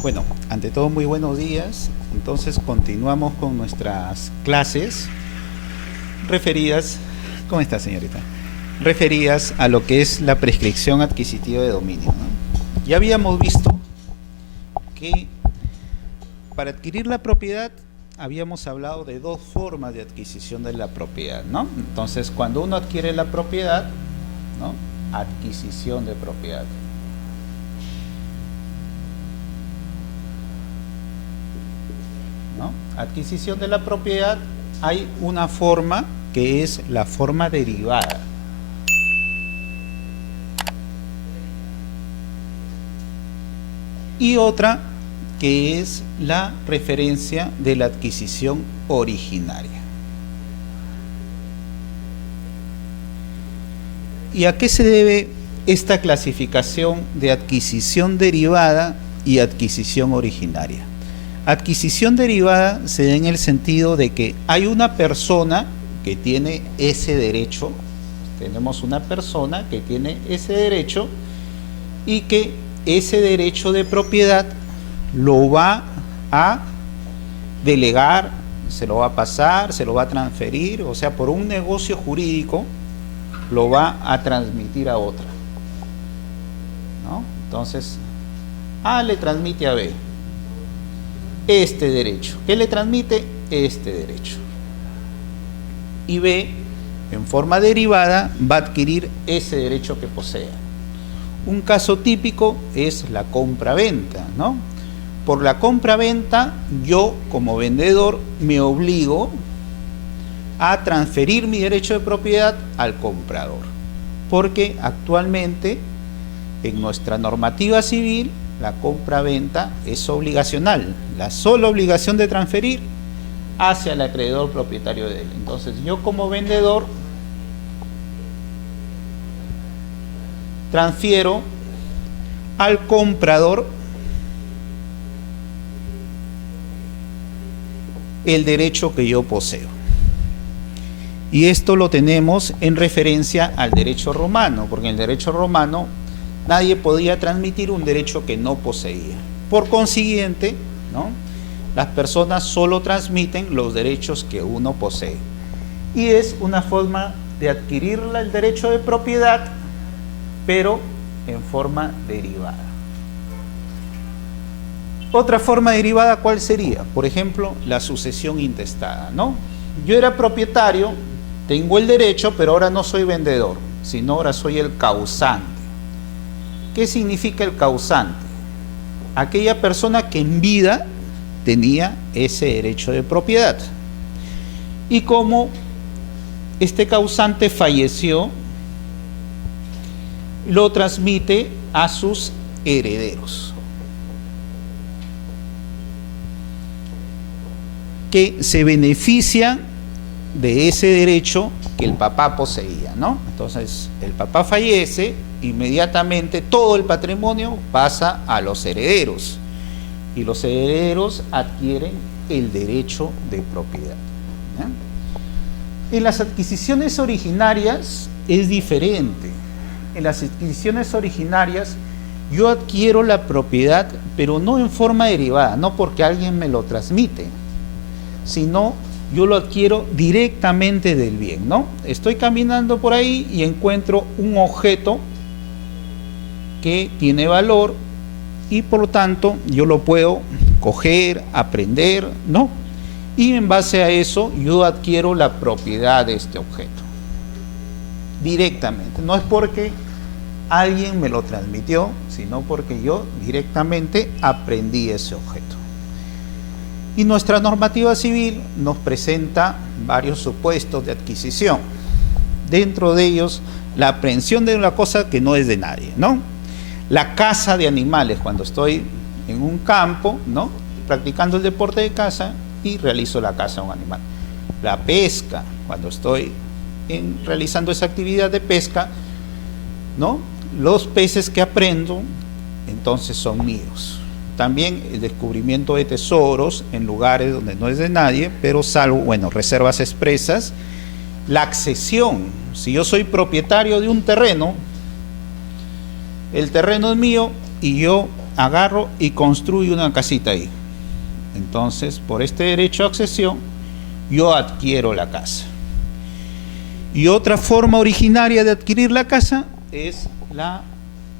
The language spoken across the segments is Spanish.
Bueno, ante todo muy buenos días. Entonces continuamos con nuestras clases referidas, ¿cómo está señorita? Referidas a lo que es la prescripción adquisitiva de dominio, ¿no? Ya habíamos visto que para adquirir la propiedad habíamos hablado de dos formas de adquisición de la propiedad, ¿no? Entonces cuando uno adquiere la propiedad, ¿no? Adquisición de propiedad. ¿No? Adquisición de la propiedad, hay una forma que es la forma derivada. Y otra que es la referencia de la adquisición originaria. ¿Y a qué se debe esta clasificación de adquisición derivada y adquisición originaria? Adquisición derivada se da en el sentido de que hay una persona que tiene ese derecho, tenemos una persona que tiene ese derecho y que ese derecho de propiedad lo va a delegar, se lo va a pasar, se lo va a transferir, o sea, por un negocio jurídico lo va a transmitir a otra, ¿no? Entonces, A le transmite a B este derecho. ¿Qué le transmite? Este derecho. Y B, en forma derivada, va a adquirir ese derecho que posea. Un caso típico es la compra-venta, ¿no? Por la compra-venta, yo como vendedor me obligo a transferir mi derecho de propiedad al comprador, porque actualmente en nuestra normativa civil la compra-venta es obligacional, la sola obligación de transferir hacia el acreedor propietario de él. Entonces yo como vendedor transfiero al comprador el derecho que yo poseo. Y esto lo tenemos en referencia al derecho romano, porque en el derecho romano nadie podía transmitir un derecho que no poseía. Por consiguiente, ¿no? Las personas solo transmiten los derechos que uno posee. Y es una forma de adquirir el derecho de propiedad, pero en forma derivada. Otra forma derivada, ¿cuál sería? Por ejemplo, la sucesión intestada, ¿no? Yo era propietario, tengo el derecho, pero ahora no soy vendedor, sino ahora soy el causante. ¿Qué significa el causante? Aquella persona que en vida tenía ese derecho de propiedad. Y como este causante falleció, lo transmite a sus herederos, que se benefician de ese derecho que el papá poseía, ¿no? Entonces, el papá fallece, inmediatamente todo el patrimonio pasa a los herederos y los herederos adquieren el derecho de propiedad, ¿ya? En las adquisiciones originarias es diferente. En las adquisiciones originarias yo adquiero la propiedad, pero no en forma derivada, no porque alguien me lo transmite, sino yo lo adquiero directamente del bien, ¿no? Estoy caminando por ahí y encuentro un objeto que tiene valor y por lo tanto yo lo puedo coger, aprender, ¿no? Y en base a eso yo adquiero la propiedad de este objeto directamente. No es porque alguien me lo transmitió, sino porque yo directamente aprendí ese objeto. Y nuestra normativa civil nos presenta varios supuestos de adquisición. Dentro de ellos, la aprehensión de una cosa que no es de nadie, ¿no? La caza de animales, cuando estoy en un campo, ¿no? Practicando el deporte de caza y realizo la caza a un animal. La pesca, cuando estoy realizando esa actividad de pesca, ¿no? Los peces que aprendo, entonces son míos. También el descubrimiento de tesoros en lugares donde no es de nadie, pero salvo, bueno, reservas expresas. La accesión, si yo soy propietario de un terreno, el terreno es mío y yo agarro y construyo una casita ahí. Entonces, por este derecho a accesión, yo adquiero la casa. Y otra forma originaria de adquirir la casa es la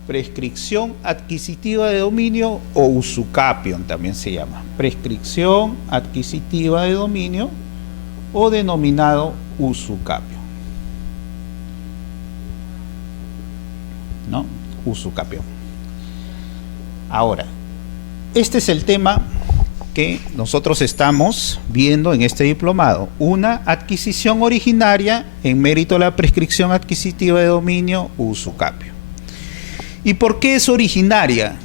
prescripción adquisitiva de dominio o usucapión, también se llama. Prescripción adquisitiva de dominio o denominado usucapión. ¿No? Usucapión. Ahora, este es el tema que nosotros estamos viendo en este diplomado. Una adquisición originaria en mérito a la prescripción adquisitiva de dominio usucapión. ¿Y por qué es originaria?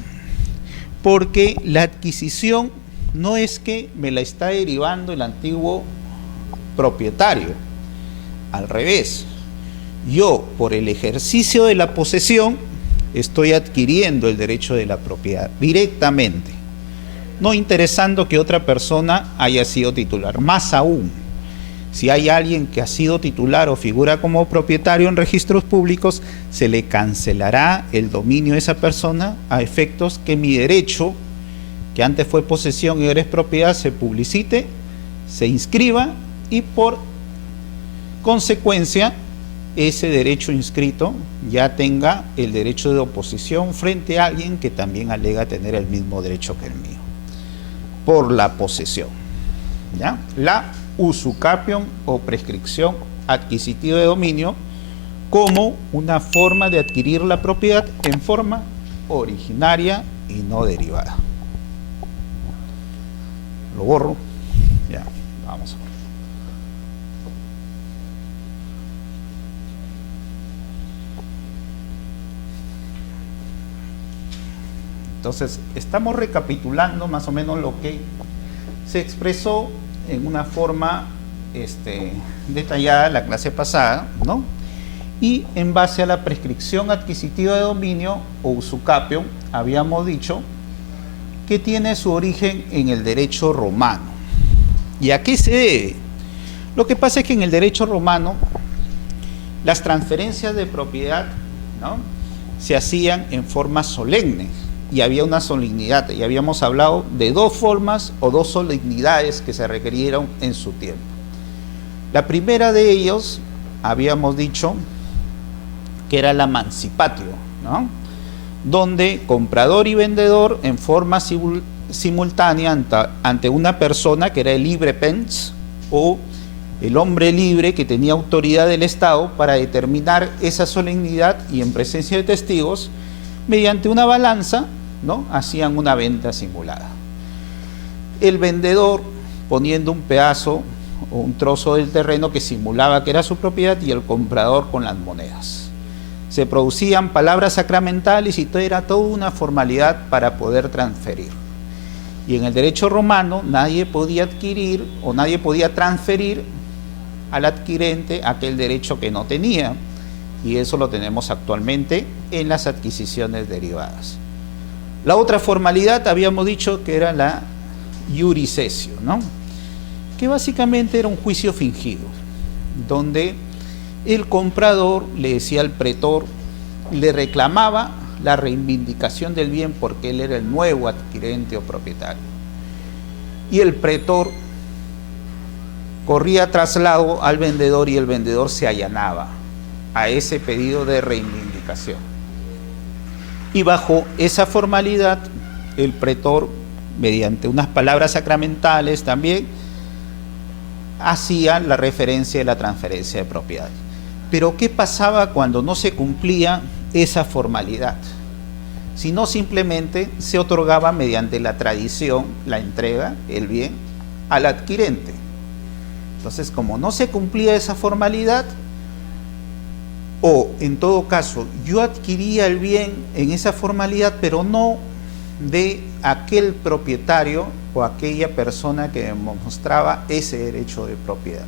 Porque la adquisición no es que me la está derivando el antiguo propietario. Al revés, yo por el ejercicio de la posesión estoy adquiriendo el derecho de la propiedad directamente, no interesando que otra persona haya sido titular. Más aún, si hay alguien que ha sido titular o figura como propietario en registros públicos, se le cancelará el dominio de esa persona a efectos que mi derecho, que antes fue posesión y ahora es propiedad, se publicite, se inscriba y por consecuencia ese derecho inscrito ya tenga el derecho de oposición frente a alguien que también alega tener el mismo derecho que el mío, por la posesión. ¿Ya? La usucapión o prescripción adquisitiva de dominio como una forma de adquirir la propiedad en forma originaria y no derivada. Lo borro. Ya, vamos a ver. Entonces, estamos recapitulando más o menos lo que se expresó en una forma detallada la clase pasada, ¿no? Y en base a la prescripción adquisitiva de dominio o usucapión, habíamos dicho que tiene su origen en el derecho romano. ¿Y a qué se debe? Lo que pasa es que en el derecho romano las transferencias de propiedad, ¿no?, se hacían en forma solemne y había una solemnidad, y habíamos hablado de dos formas o dos solemnidades que se requirieron en su tiempo. La primera de ellos, habíamos dicho que era la mancipatio, ¿no?, donde comprador y vendedor en forma simultánea ante una persona que era el libre pens o el hombre libre que tenía autoridad del Estado para determinar esa solemnidad, y en presencia de testigos, mediante una balanza, ¿no?, hacían una venta simulada. El vendedor poniendo un pedazo o un trozo del terreno que simulaba que era su propiedad y el comprador con las monedas. Se producían palabras sacramentales y era toda una formalidad para poder transferir. Y en el derecho romano nadie podía adquirir o nadie podía transferir al adquirente aquel derecho que no tenía, y eso lo tenemos actualmente en las adquisiciones derivadas. La otra formalidad habíamos dicho que era la iuris cessio, ¿no?, que básicamente era un juicio fingido, donde el comprador le decía al pretor, le reclamaba la reivindicación del bien porque él era el nuevo adquirente o propietario, y el pretor corría traslado al vendedor y el vendedor se allanaba a ese pedido de reivindicación. Y bajo esa formalidad, el pretor, mediante unas palabras sacramentales también, hacía la referencia de la transferencia de propiedad. Pero ¿qué pasaba cuando no se cumplía esa formalidad? Si no, simplemente se otorgaba mediante la tradición la entrega, el bien, al adquirente. Entonces, como no se cumplía esa formalidad, o en todo caso, yo adquiría el bien en esa formalidad, pero no de aquel propietario o aquella persona que demostraba ese derecho de propiedad,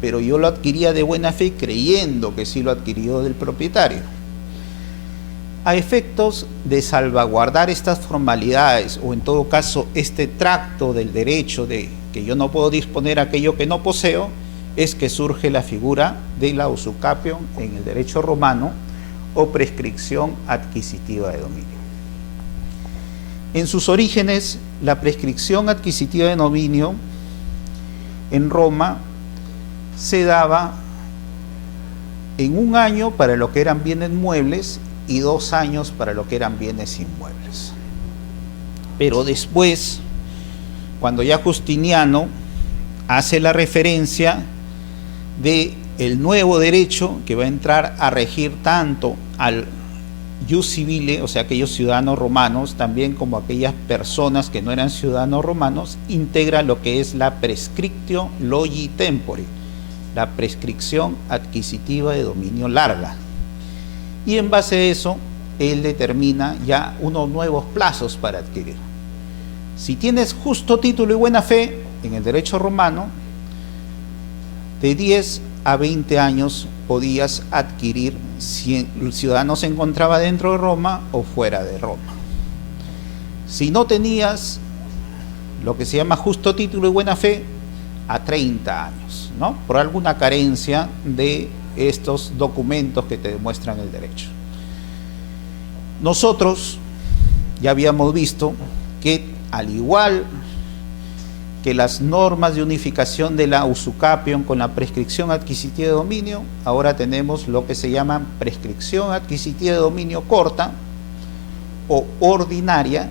pero yo lo adquiría de buena fe creyendo que sí lo adquirió del propietario. A efectos de salvaguardar estas formalidades, o en todo caso este tracto del derecho de que yo no puedo disponer aquello que no poseo, es que surge la figura de la usucapión en el derecho romano o prescripción adquisitiva de dominio. En sus orígenes, la prescripción adquisitiva de dominio en Roma se daba en 1 año para lo que eran bienes muebles y 2 años para lo que eran bienes inmuebles. Pero después, cuando ya Justiniano hace la referencia de el nuevo derecho que va a entrar a regir tanto al ius civile, o sea, aquellos ciudadanos romanos, también como aquellas personas que no eran ciudadanos romanos, integra lo que es la prescriptio logi tempore, la prescripción adquisitiva de dominio larga. Y en base a eso, él determina ya unos nuevos plazos para adquirir. Si tienes justo título y buena fe, en el derecho romano, de 10 a 20 años podías adquirir si el ciudadano se encontraba dentro de Roma o fuera de Roma. Si no tenías lo que se llama justo título y buena fe, a 30 años, ¿no? Por alguna carencia de estos documentos que te demuestran el derecho. Nosotros ya habíamos visto que, al igual que las normas de unificación de la usucapion con la prescripción adquisitiva de dominio, ahora tenemos lo que se llama prescripción adquisitiva de dominio corta o ordinaria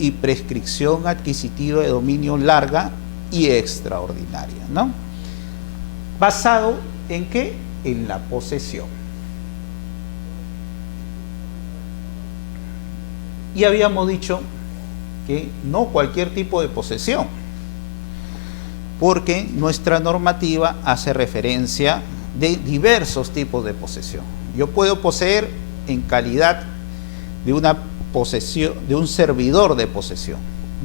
y prescripción adquisitiva de dominio larga y extraordinaria, ¿no? ¿Basado en qué? En la posesión. Y habíamos dicho que no cualquier tipo de posesión, porque nuestra normativa hace referencia de diversos tipos de posesión. Yo puedo poseer en calidad de una posesión, de un servidor de posesión,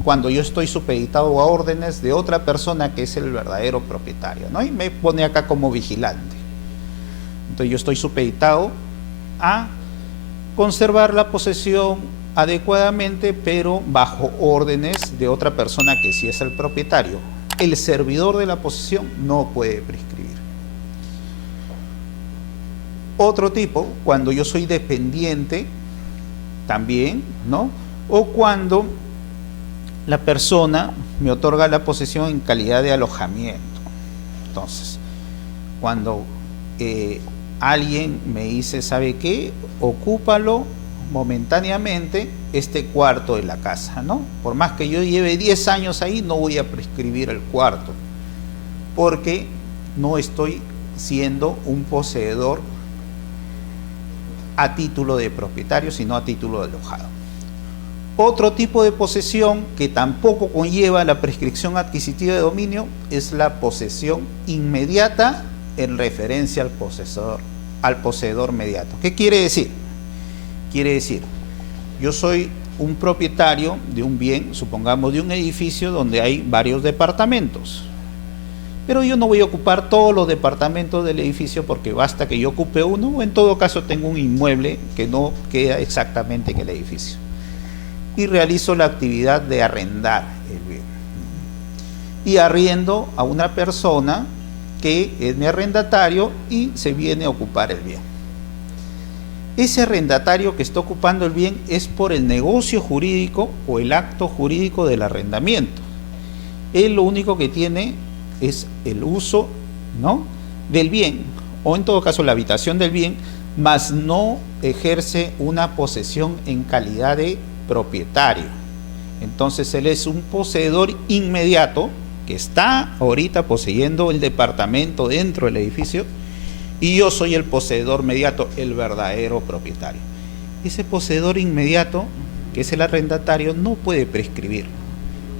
cuando yo estoy supeditado a órdenes de otra persona que es el verdadero propietario, ¿no? Y me pone acá como vigilante. Entonces yo estoy supeditado a conservar la posesión adecuadamente, pero bajo órdenes de otra persona que sí es el propietario. El servidor de la posesión no puede prescribir. Otro tipo, cuando yo soy dependiente, también, ¿no? O cuando la persona me otorga la posesión en calidad de alojamiento. Entonces, cuando alguien me dice, ¿sabe qué? Ocúpalo momentáneamente este cuarto de la casa, ¿no? Por más que yo lleve 10 años ahí, no voy a prescribir el cuarto, porque no estoy siendo un poseedor a título de propietario, sino a título de alojado. Otro tipo de posesión que tampoco conlleva la prescripción adquisitiva de dominio es la posesión inmediata en referencia al poseedor mediato. ¿Qué quiere decir? Quiere decir, yo soy un propietario de un bien, supongamos de un edificio donde hay varios departamentos, pero yo no voy a ocupar todos los departamentos del edificio porque basta que yo ocupe uno, o en todo caso tengo un inmueble que no queda exactamente en el edificio y realizo la actividad de arrendar el bien y arriendo a una persona que es mi arrendatario y se viene a ocupar el bien. Ese arrendatario que está ocupando el bien es por el negocio jurídico o el acto jurídico del arrendamiento. Él lo único que tiene es el uso, ¿no?, del bien, o en todo caso la habitación del bien, mas no ejerce una posesión en calidad de propietario. Entonces él es un poseedor inmediato que está ahorita poseyendo el departamento dentro del edificio, y yo soy el poseedor mediato, el verdadero propietario. Ese poseedor inmediato, que es el arrendatario, no puede prescribir,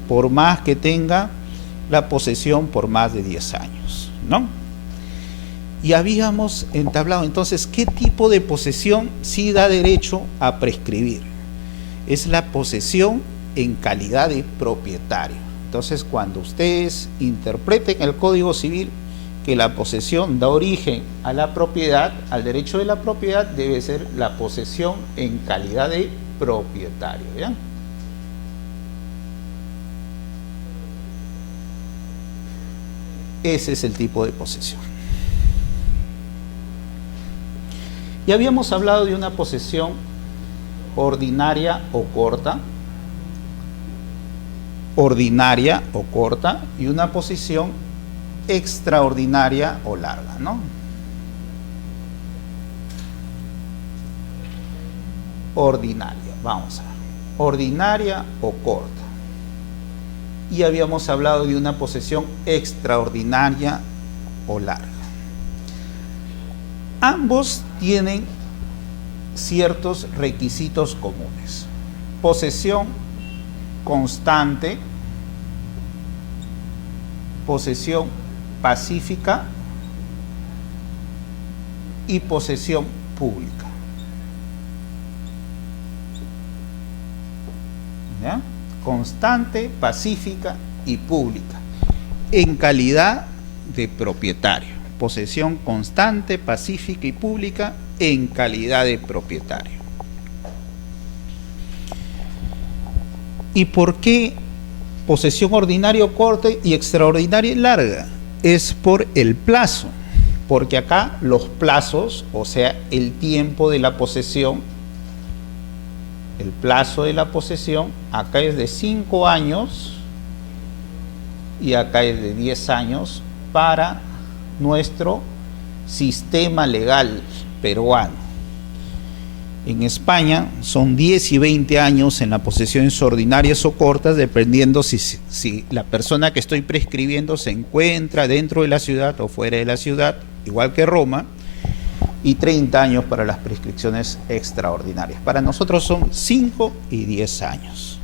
por más que tenga la posesión por más de 10 años, ¿no? Y habíamos entablado entonces qué tipo de posesión sí da derecho a prescribir. Es la posesión en calidad de propietario. Entonces, cuando ustedes interpreten el Código Civil que la posesión da origen a la propiedad, al derecho de la propiedad, debe ser la posesión en calidad de propietario, ¿ya? Ese es el tipo de posesión. Y habíamos hablado de una posesión ordinaria o corta, ordinaria o corta y una posición extraordinaria o larga, ¿no? Ordinaria, vamos a ver. Ordinaria o corta. Y habíamos hablado de una posesión extraordinaria o larga. Ambos tienen ciertos requisitos comunes. Posesión constante, posesión pacífica y posesión pública. ¿Ya? Constante, pacífica y pública, en calidad de propietario. Posesión constante, pacífica y pública en calidad de propietario. ¿Y por qué posesión ordinaria corta y extraordinaria larga? Es por el plazo, porque acá los plazos, o sea, el tiempo de la posesión, el plazo de la posesión, acá es de 5 años y acá es de 10 años para nuestro sistema legal peruano. En España son 10 y 20 años en las posesiones ordinarias o cortas, dependiendo si la persona que estoy prescribiendo se encuentra dentro de la ciudad o fuera de la ciudad, igual que Roma, y 30 años para las prescripciones extraordinarias. Para nosotros son 5 y 10 años.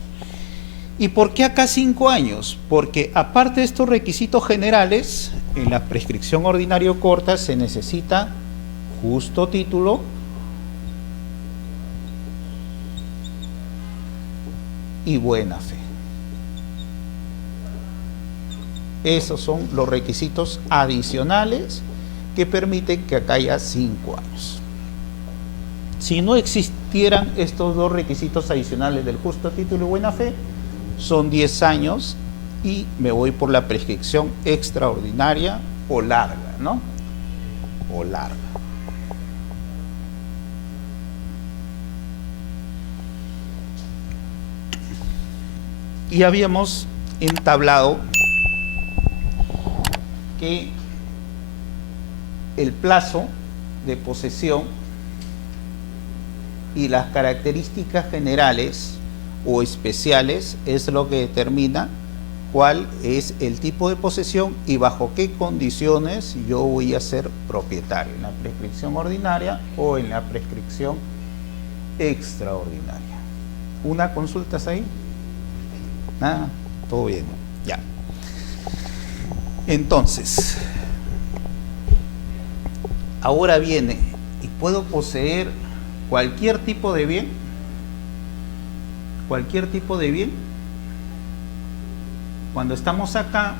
¿Y por qué acá 5 años? Porque aparte de estos requisitos generales, en la prescripción ordinaria o corta se necesita justo título, y buena fe. Esos son los requisitos adicionales que permiten que acá haya 5 años. Si no existieran estos dos requisitos adicionales del justo título y buena fe, son 10 años y me voy por la prescripción extraordinaria o larga, ¿no? O larga. Y habíamos entablado que el plazo de posesión y las características generales o especiales es lo que determina cuál es el tipo de posesión y bajo qué condiciones yo voy a ser propietario, en la prescripción ordinaria o en la prescripción extraordinaria. ¿Una consulta ahí? Nada, todo bien, ya. Entonces, ahora viene, ¿y puedo poseer cualquier tipo de bien? Cualquier tipo de bien. Cuando estamos acá,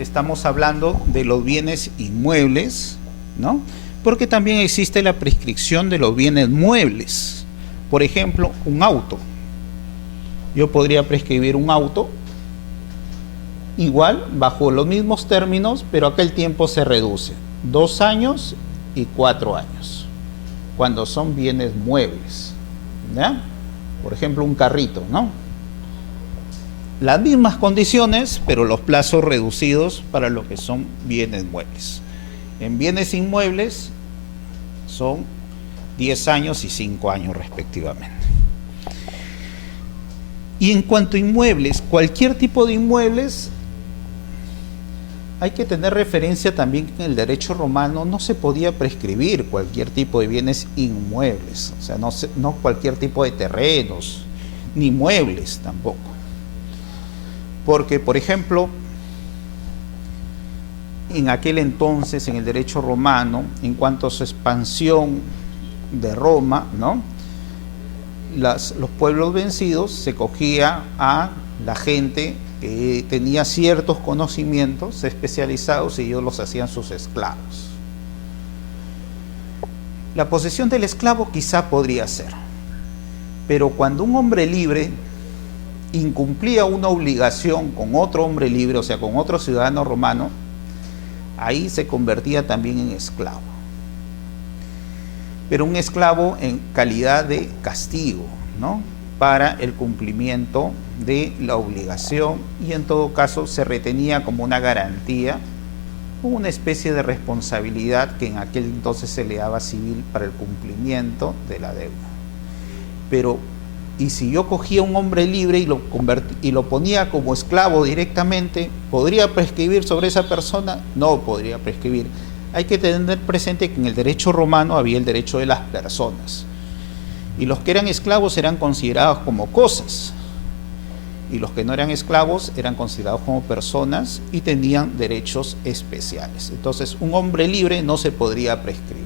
estamos hablando de los bienes inmuebles, ¿no? Porque también existe la prescripción de los bienes muebles. Por ejemplo, un auto. Yo podría prescribir un auto, igual, bajo los mismos términos, pero acá el tiempo se reduce. 2 años y 4 años, cuando son bienes muebles, ¿ya? Por ejemplo, un carrito, ¿no? Las mismas condiciones, pero los plazos reducidos para lo que son bienes muebles. En bienes inmuebles son 10 años y 5 años respectivamente. Y en cuanto a inmuebles, cualquier tipo de inmuebles, hay que tener referencia también que en el derecho romano no se podía prescribir cualquier tipo de bienes inmuebles, o sea, no cualquier tipo de terrenos, ni muebles tampoco. Porque, por ejemplo, en aquel entonces, en el derecho romano, en cuanto a su expansión de Roma, ¿no? Los pueblos vencidos se cogía a la gente que tenía ciertos conocimientos especializados y ellos los hacían sus esclavos. La posesión del esclavo quizá podría ser, pero cuando un hombre libre incumplía una obligación con otro hombre libre, o sea, con otro ciudadano romano, ahí se convertía también en esclavo. Pero un esclavo en calidad de castigo, ¿no? para el cumplimiento de la obligación, y en todo caso se retenía como una garantía, una especie de responsabilidad que en aquel entonces se le daba civil para el cumplimiento de la deuda. Pero, ¿y si yo cogía a un hombre libre y lo ponía como esclavo directamente, podría prescribir sobre esa persona? No podría prescribir. Hay que tener presente que en el derecho romano había el derecho de las personas, y los que eran esclavos eran considerados como cosas, y los que no eran esclavos eran considerados como personas y tenían derechos especiales. Entonces, un hombre libre no se podría prescribir.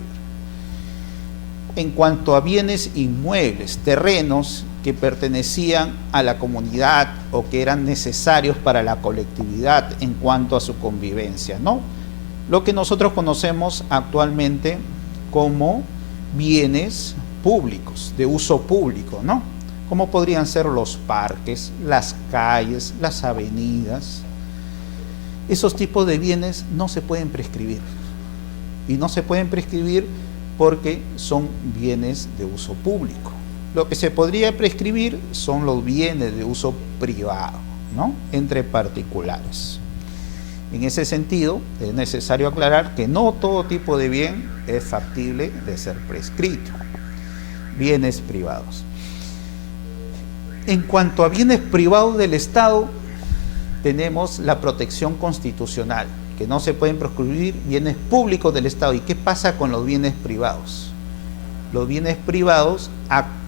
En cuanto a bienes inmuebles, terrenos que pertenecían a la comunidad o que eran necesarios para la colectividad en cuanto a su convivencia, ¿no? Lo que nosotros conocemos actualmente como bienes públicos, de uso público, ¿no? Como podrían ser los parques, las calles, las avenidas. Esos tipos de bienes no se pueden prescribir. Y no se pueden prescribir porque son bienes de uso público. Lo que se podría prescribir son los bienes de uso privado, ¿no? Entre particulares. En ese sentido, es necesario aclarar que no todo tipo de bien es factible de ser prescrito. Bienes privados. En cuanto a bienes privados del Estado, tenemos la protección constitucional, que no se pueden prescribir bienes públicos del Estado. ¿Y qué pasa con los bienes privados? Los bienes privados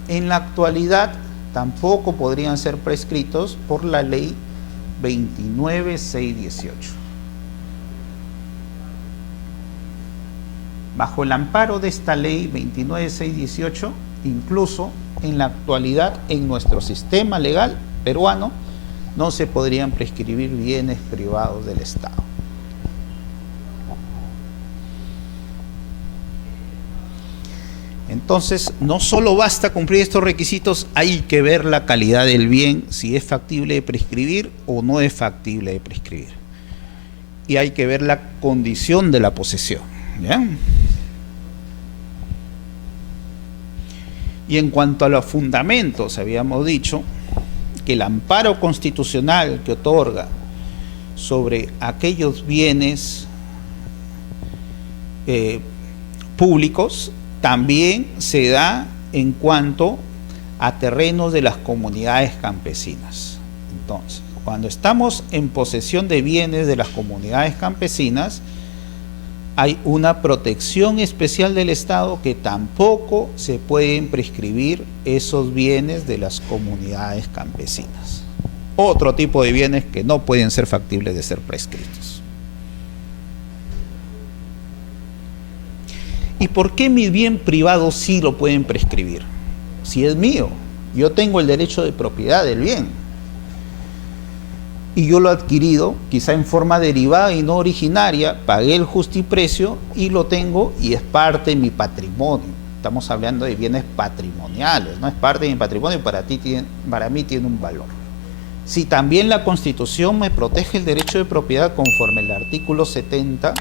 en la actualidad tampoco podrían ser prescritos por la ley 29.618. Bajo el amparo de esta ley 29.618, incluso en la actualidad en nuestro sistema legal peruano no se podrían prescribir bienes privados del Estado. Entonces, no solo basta cumplir estos requisitos, hay que ver la calidad del bien, si es factible de prescribir o no es factible de prescribir. Y hay que ver la condición de la posesión, ¿ya? Y en cuanto a los fundamentos, habíamos dicho que el amparo constitucional que otorga sobre aquellos bienes públicos también se da en cuanto a terrenos de las comunidades campesinas. Entonces, cuando estamos en posesión de bienes de las comunidades campesinas, hay una protección especial del Estado que tampoco se pueden prescribir esos bienes de las comunidades campesinas. Otro tipo de bienes que no pueden ser factibles de ser prescritos. ¿Y por qué mi bien privado sí lo pueden prescribir? Si es mío, yo tengo el derecho de propiedad del bien. Y yo lo he adquirido, quizá en forma derivada y no originaria, pagué el justiprecio y lo tengo y es parte de mi patrimonio. Estamos hablando de bienes patrimoniales, no es parte de mi patrimonio, para mí tiene un valor. Si también la Constitución me protege el derecho de propiedad conforme al artículo 70,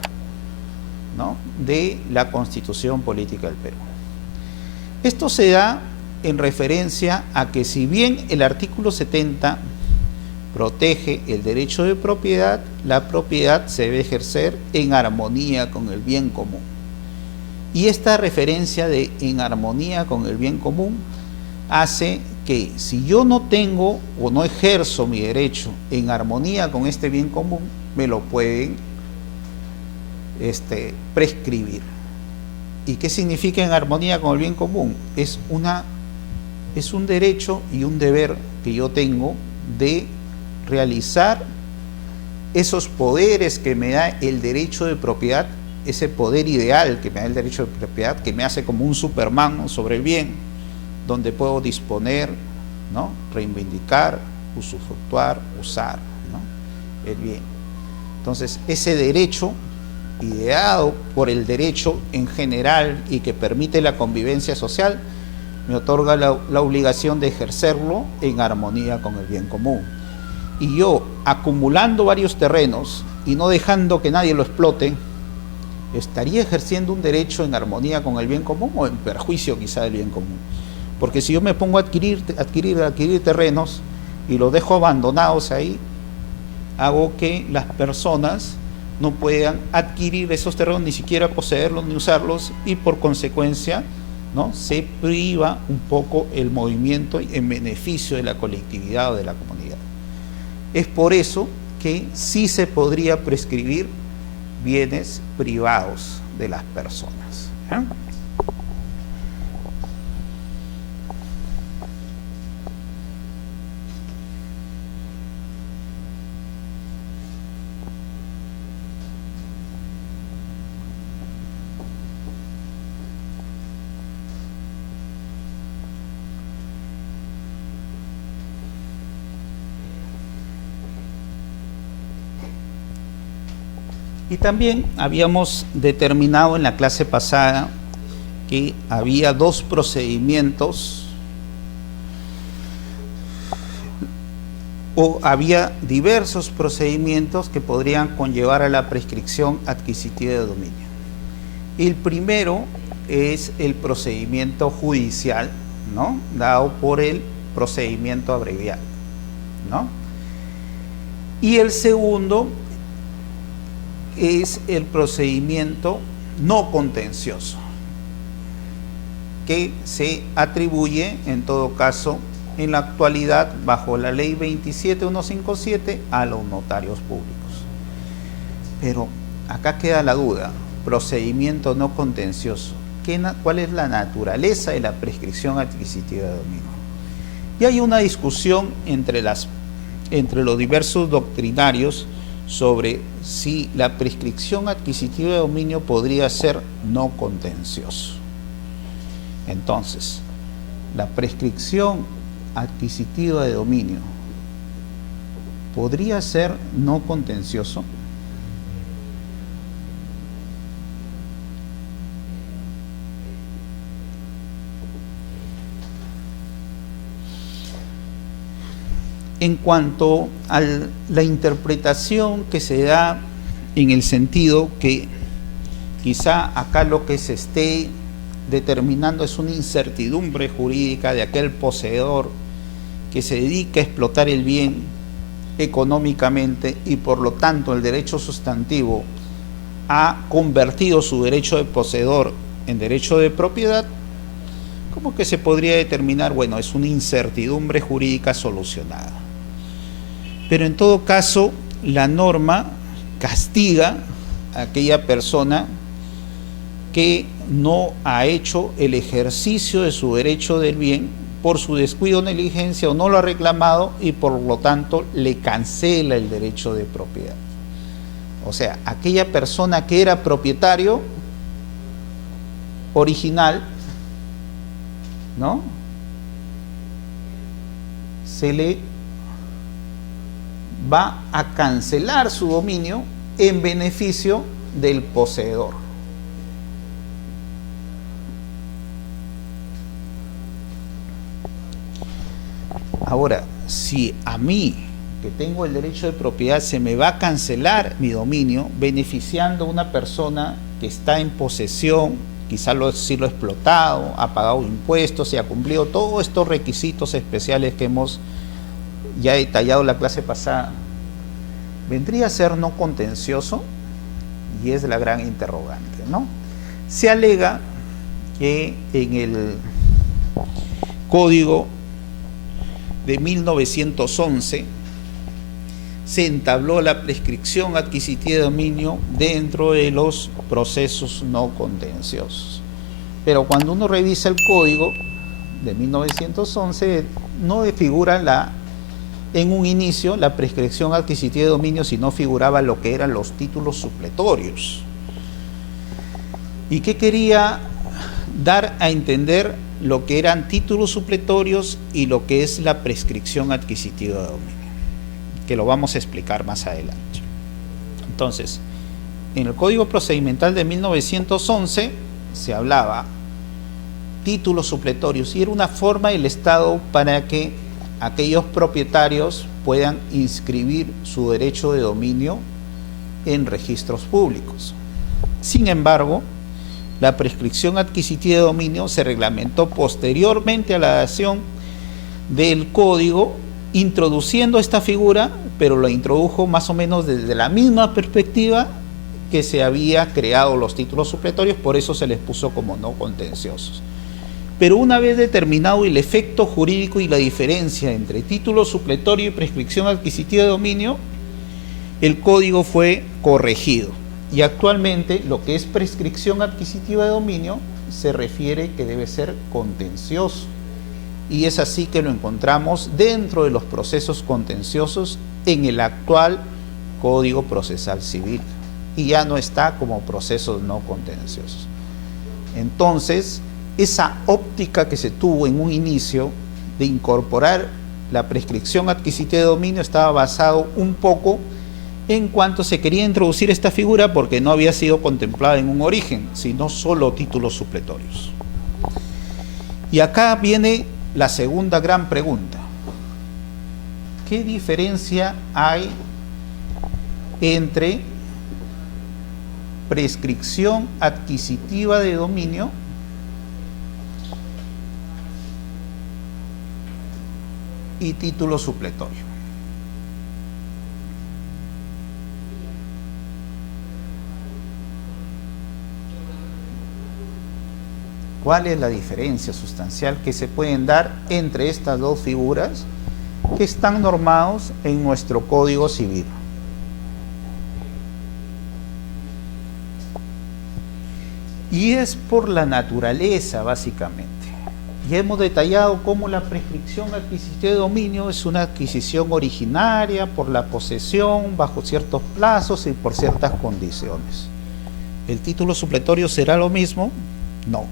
¿no?, de la Constitución Política del Perú. Esto se da en referencia a que si bien el artículo 70 protege el derecho de propiedad, la propiedad se debe ejercer en armonía con el bien común. Y esta referencia de en armonía con el bien común hace que si yo no tengo o no ejerzo mi derecho en armonía con este bien común, me lo pueden prescribir. ¿Y qué significa en armonía con el bien común? Es un derecho y un deber que yo tengo de realizar esos poderes que me da el derecho de propiedad, ese poder ideal que me da el derecho de propiedad, que me hace como un Superman sobre el bien, donde puedo disponer, ¿no?, reivindicar, usufructuar, usar, ¿no?, el bien. Entonces, ese derecho ideado por el derecho en general y que permite la convivencia social, me otorga la obligación de ejercerlo en armonía con el bien común. Y yo, acumulando varios terrenos y no dejando que nadie lo explote, ¿estaría ejerciendo un derecho en armonía con el bien común o en perjuicio quizá del bien común? Porque si yo me pongo a adquirir terrenos y los dejo abandonados ahí, hago que las personas no puedan adquirir esos terrenos, ni siquiera poseerlos ni usarlos, y por consecuencia, ¿no?, se priva un poco el movimiento en beneficio de la colectividad o de la comunidad. Es por eso que sí se podría prescribir bienes privados de las personas. Y también habíamos determinado en la clase pasada que había dos procedimientos, o había diversos procedimientos que podrían conllevar a la prescripción adquisitiva de dominio. El primero es el procedimiento judicial, ¿no?, dado por el procedimiento abreviado, ¿no? Y el segundo es el procedimiento no contencioso, que se atribuye en todo caso en la actualidad bajo la ley 27157 a los notarios públicos. Pero acá queda la duda: procedimiento no contencioso, ¿cuál es la naturaleza de la prescripción adquisitiva de dominio? Y hay una discusión entre los diversos doctrinarios sobre si la prescripción adquisitiva de dominio podría ser no contencioso. Entonces, la prescripción adquisitiva de dominio podría ser no contencioso. En cuanto a la interpretación que se da, en el sentido que quizá acá lo que se esté determinando es una incertidumbre jurídica de aquel poseedor que se dedica a explotar el bien económicamente y por lo tanto el derecho sustantivo ha convertido su derecho de poseedor en derecho de propiedad, como que se podría determinar, bueno, es una incertidumbre jurídica solucionada. Pero en todo caso, la norma castiga a aquella persona que no ha hecho el ejercicio de su derecho del bien por su descuido o negligencia, o no lo ha reclamado, y por lo tanto le cancela el derecho de propiedad. O sea, aquella persona que era propietario original, ¿no?, se le va a cancelar su dominio en beneficio del poseedor. Ahora, si a mí, que tengo el derecho de propiedad, se me va a cancelar mi dominio, beneficiando a una persona que está en posesión, quizás sí lo ha explotado, ha pagado impuestos y ha cumplido todos estos requisitos especiales que hemos ya detallado la clase pasada, ¿vendría a ser no contencioso? Y es la gran interrogante, ¿no? Se alega que en el Código de 1911 se entabló la prescripción adquisitiva de dominio dentro de los procesos no contenciosos. Pero cuando uno revisa el Código de 1911, no figura en un inicio la prescripción adquisitiva de dominio, sino figuraba lo que eran los títulos supletorios. ¿Y qué quería dar a entender lo que eran títulos supletorios y lo que es la prescripción adquisitiva de dominio? Que lo vamos a explicar más adelante. Entonces, en el Código Procedimental de 1911 se hablaba títulos supletorios, y era una forma del Estado para que aquellos propietarios puedan inscribir su derecho de dominio en registros públicos. Sin embargo, La prescripción adquisitiva de dominio se reglamentó posteriormente a la adopción del código, introduciendo esta figura, pero la introdujo más o menos desde la misma perspectiva que se había creado los títulos supletorios, por eso se les puso como no contenciosos. Pero una vez determinado el efecto jurídico y la diferencia entre título supletorio y prescripción adquisitiva de dominio, el código fue corregido. Y actualmente lo que es prescripción adquisitiva de dominio se refiere que debe ser contencioso. Y es así que lo encontramos dentro de los procesos contenciosos en el actual Código Procesal Civil. Y ya no está como procesos no contenciosos. Entonces, esa óptica que se tuvo en un inicio de incorporar la prescripción adquisitiva de dominio estaba basado un poco en cuanto se quería introducir esta figura porque no había sido contemplada en un origen, sino solo títulos supletorios. Y acá viene la segunda gran pregunta. ¿Qué diferencia hay entre prescripción adquisitiva de dominio y título supletorio? ¿Cuál es la diferencia sustancial que se pueden dar entre estas dos figuras que están normados en nuestro Código Civil? Y es por la naturaleza, básicamente. Ya hemos detallado cómo la prescripción adquisitiva de dominio es una adquisición originaria por la posesión bajo ciertos plazos y por ciertas condiciones. ¿El título supletorio será lo mismo? No.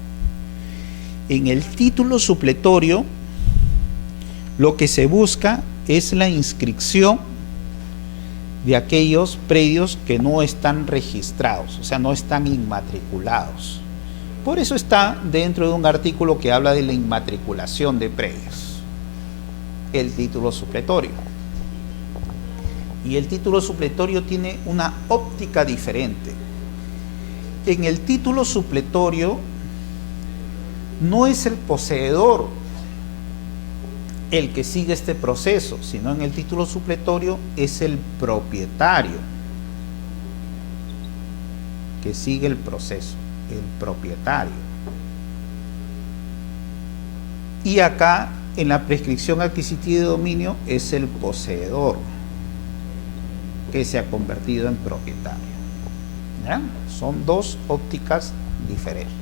En el título supletorio lo que se busca es la inscripción de aquellos predios que no están registrados, o sea, no están inmatriculados. Por eso está dentro de un artículo que habla de la inmatriculación de predios, el título supletorio. Y el título supletorio tiene una óptica diferente. En el título supletorio no es el poseedor el que sigue este proceso, sino en el título supletorio es el propietario que sigue el proceso, el propietario. Y acá en la prescripción adquisitiva de dominio es el poseedor que se ha convertido en propietario. ¿Ya? Son dos ópticas diferentes.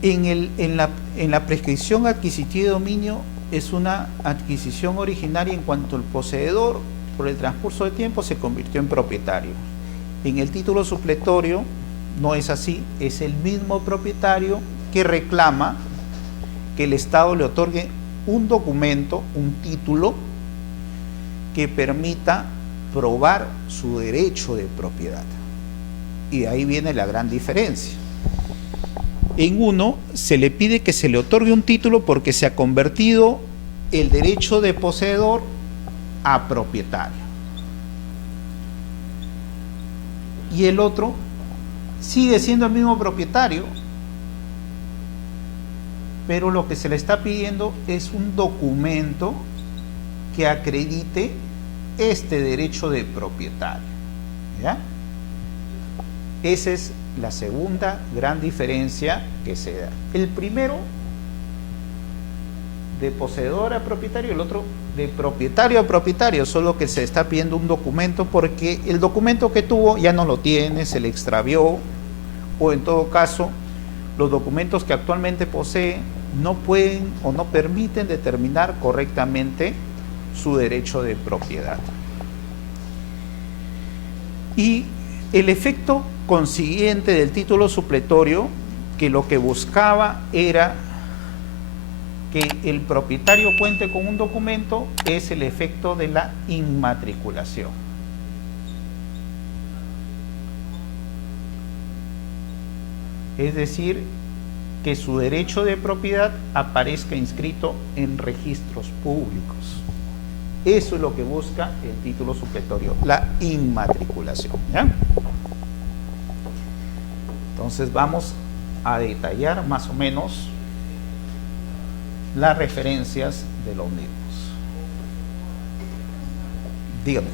En la prescripción adquisitiva de dominio es una adquisición originaria en cuanto el poseedor, por el transcurso del tiempo, se convirtió en propietario. En el título supletorio no es así, es el mismo propietario que reclama que el Estado le otorgue un documento, un título, que permita probar su derecho de propiedad. Y de ahí viene la gran diferencia. En uno se le pide que se le otorgue un título porque se ha convertido el derecho de poseedor a propietario. Y el otro sigue siendo el mismo propietario, pero lo que se le está pidiendo es un documento que acredite este derecho de propietario. ¿Ya? Esa es la segunda gran diferencia que se da. El primero de poseedor a propietario, el otro de propietario a propietario, solo que se está pidiendo un documento porque el documento que tuvo ya no lo tiene, se le extravió, o en todo caso los documentos que actualmente posee no pueden o no permiten determinar correctamente su derecho de propiedad. Y el efecto consiguiente del título supletorio, que lo que buscaba era que el propietario cuente con un documento, es el efecto de la inmatriculación. Es decir, que su derecho de propiedad aparezca inscrito en registros públicos. Eso es lo que busca el título supletorio, la inmatriculación. ¿Ya? Entonces vamos a detallar más o menos las referencias de los mismos. Dígame.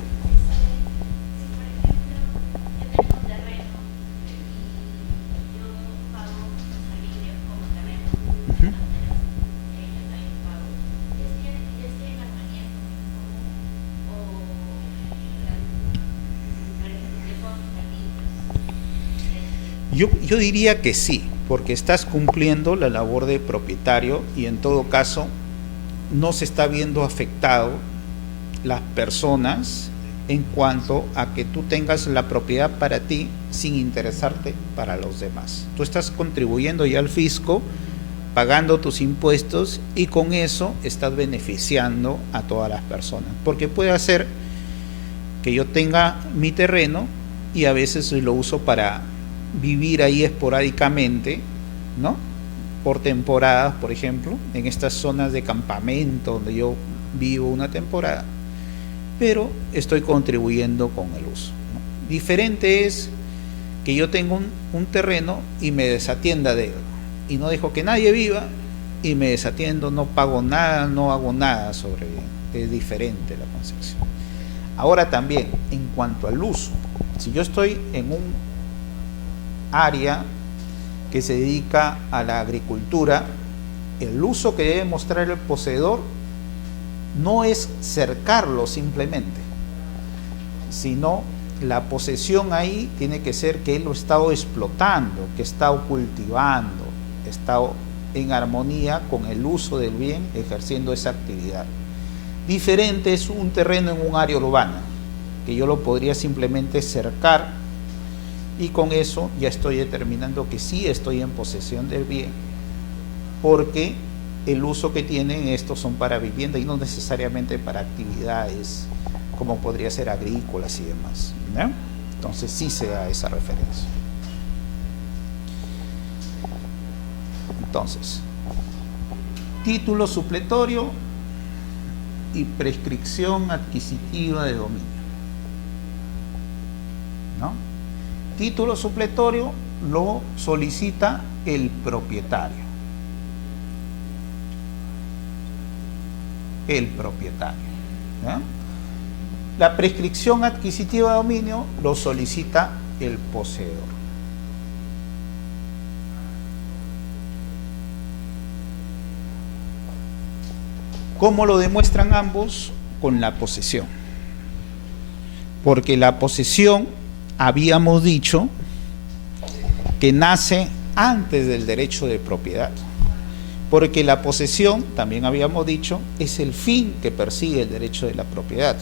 Yo diría que sí, porque estás cumpliendo la labor de propietario y en todo caso no se está viendo afectado las personas en cuanto a que tú tengas la propiedad para ti sin interesarte para los demás. Tú estás contribuyendo ya al fisco, pagando tus impuestos y con eso estás beneficiando a todas las personas. Porque puede ser que yo tenga mi terreno y a veces lo uso para vivir ahí esporádicamente, ¿no? Por temporadas, por ejemplo, en estas zonas de campamento donde yo vivo una temporada, pero estoy contribuyendo con el uso, ¿no? Diferente es que yo tengo un terreno y me desatienda de él, y no dejo que nadie viva, y me desatiendo, no pago nada, no hago nada sobre él. Es diferente la concepción. Ahora también, en cuanto al uso, si yo estoy en un área que se dedica a la agricultura, el uso que debe mostrar el poseedor no es cercarlo simplemente, sino la posesión ahí tiene que ser que él lo ha estado explotando, que está cultivando, está en armonía con el uso del bien, ejerciendo esa actividad. Diferente es un terreno en un área urbana, que yo lo podría simplemente cercar y con eso ya estoy determinando que sí estoy en posesión del bien, porque el uso que tienen estos son para vivienda y no necesariamente para actividades como podría ser agrícolas y demás, ¿no? Entonces sí se da esa referencia. Entonces, título supletorio y prescripción adquisitiva de dominio, ¿no? Título supletorio lo solicita el propietario. El propietario, ¿ya? La prescripción adquisitiva de dominio lo solicita el poseedor. ¿Cómo lo demuestran ambos? Con la posesión. Porque la posesión, habíamos dicho, que nace antes del derecho de propiedad. Porque la posesión, también habíamos dicho, es el fin que persigue el derecho de la propiedad.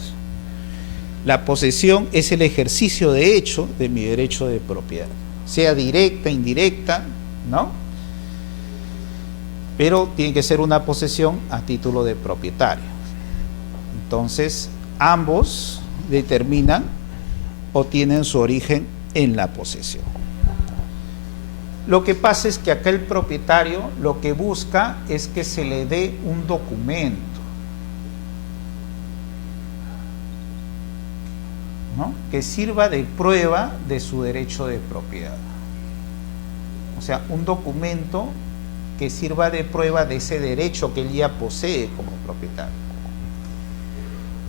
La posesión es el ejercicio de hecho de mi derecho de propiedad, sea directa, indirecta, ¿no? Pero tiene que ser una posesión a título de propietario. Entonces, ambos determinan o tienen su origen en la posesión. Lo que pasa es que acá el propietario lo que busca es que se le dé un documento, ¿no? Que sirva de prueba de su derecho de propiedad. O sea, un documento que sirva de prueba de ese derecho que él ya posee como propietario.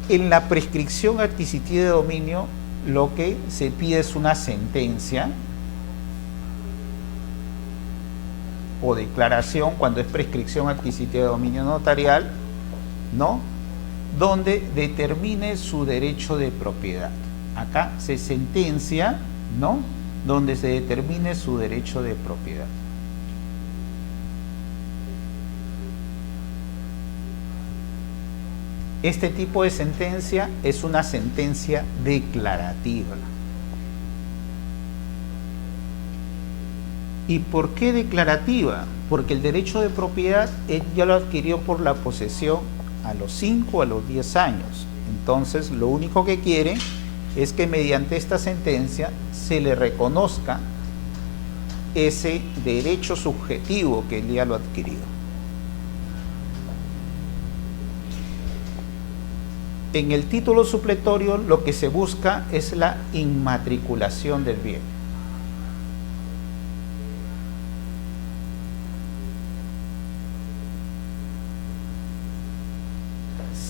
En la prescripción adquisitiva de dominio, lo que se pide es una sentencia o declaración, cuando es prescripción adquisitiva de dominio notarial, ¿no? Donde determine su derecho de propiedad. Acá se sentencia, ¿no? Donde se determine su derecho de propiedad. Este tipo de sentencia es una sentencia declarativa. ¿Y por qué declarativa? Porque el derecho de propiedad él ya lo adquirió por la posesión a los 5 o a los 10 años. Entonces, lo único que quiere es que mediante esta sentencia se le reconozca ese derecho subjetivo que él ya lo ha adquirido. En el título supletorio lo que se busca es la inmatriculación del bien.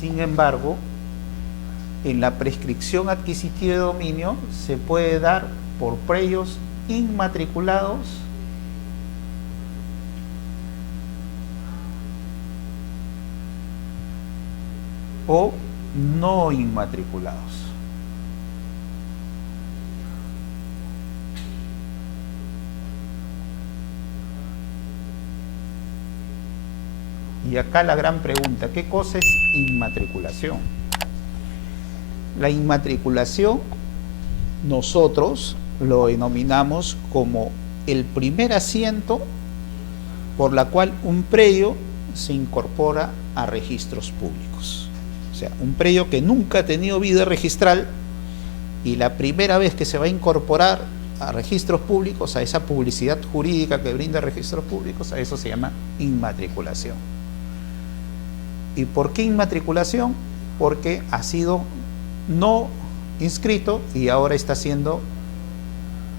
Sin embargo, en la prescripción adquisitiva de dominio se puede dar por predios inmatriculados o no inmatriculados. Y acá la gran pregunta, ¿qué cosa es inmatriculación? La inmatriculación nosotros lo denominamos como el primer asiento por la cual un predio se incorpora a registros públicos. O sea, un predio que nunca ha tenido vida registral y la primera vez que se va a incorporar a registros públicos, a esa publicidad jurídica que brinda registros públicos, a eso se llama inmatriculación. ¿Y por qué inmatriculación? Porque ha sido no inscrito y ahora está siendo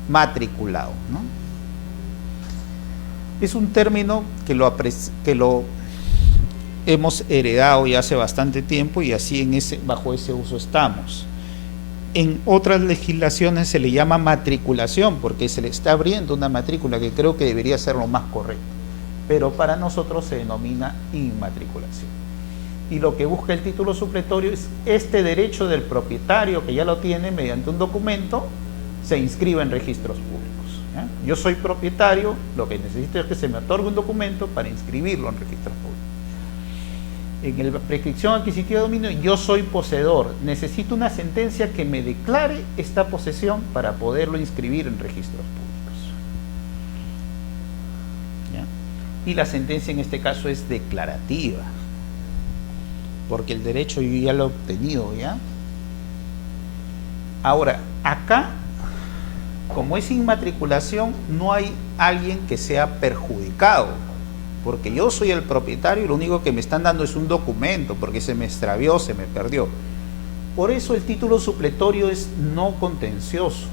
matriculado, ¿no? Es un término que lo hemos heredado ya hace bastante tiempo y así bajo ese uso estamos. En otras legislaciones se le llama matriculación porque se le está abriendo una matrícula, que creo que debería ser lo más correcto, pero para nosotros se denomina inmatriculación. Y lo que busca el título supletorio es este derecho del propietario, que ya lo tiene mediante un documento, se inscriba en registros públicos, ¿ya? Yo soy propietario, lo que necesito es que se me otorgue un documento para inscribirlo en registros públicos. En la prescripción adquisitiva de dominio, yo soy poseedor, necesito una sentencia que me declare esta posesión para poderlo inscribir en registros públicos, ¿ya? Y la sentencia en este caso es declarativa, porque el derecho yo ya lo he obtenido, ¿ya? Ahora, acá, como es inmatriculación, no hay alguien que sea perjudicado, porque yo soy el propietario y lo único que me están dando es un documento, porque se me extravió, se me perdió. Por eso el título supletorio es no contencioso.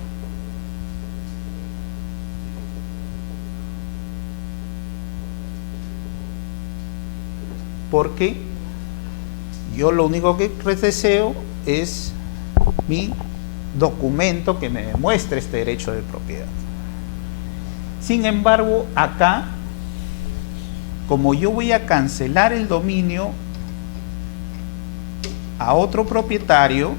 Porque yo lo único que deseo es mi documento que me demuestre este derecho de propiedad. Sin embargo, acá, como yo voy a cancelar el dominio a otro propietario,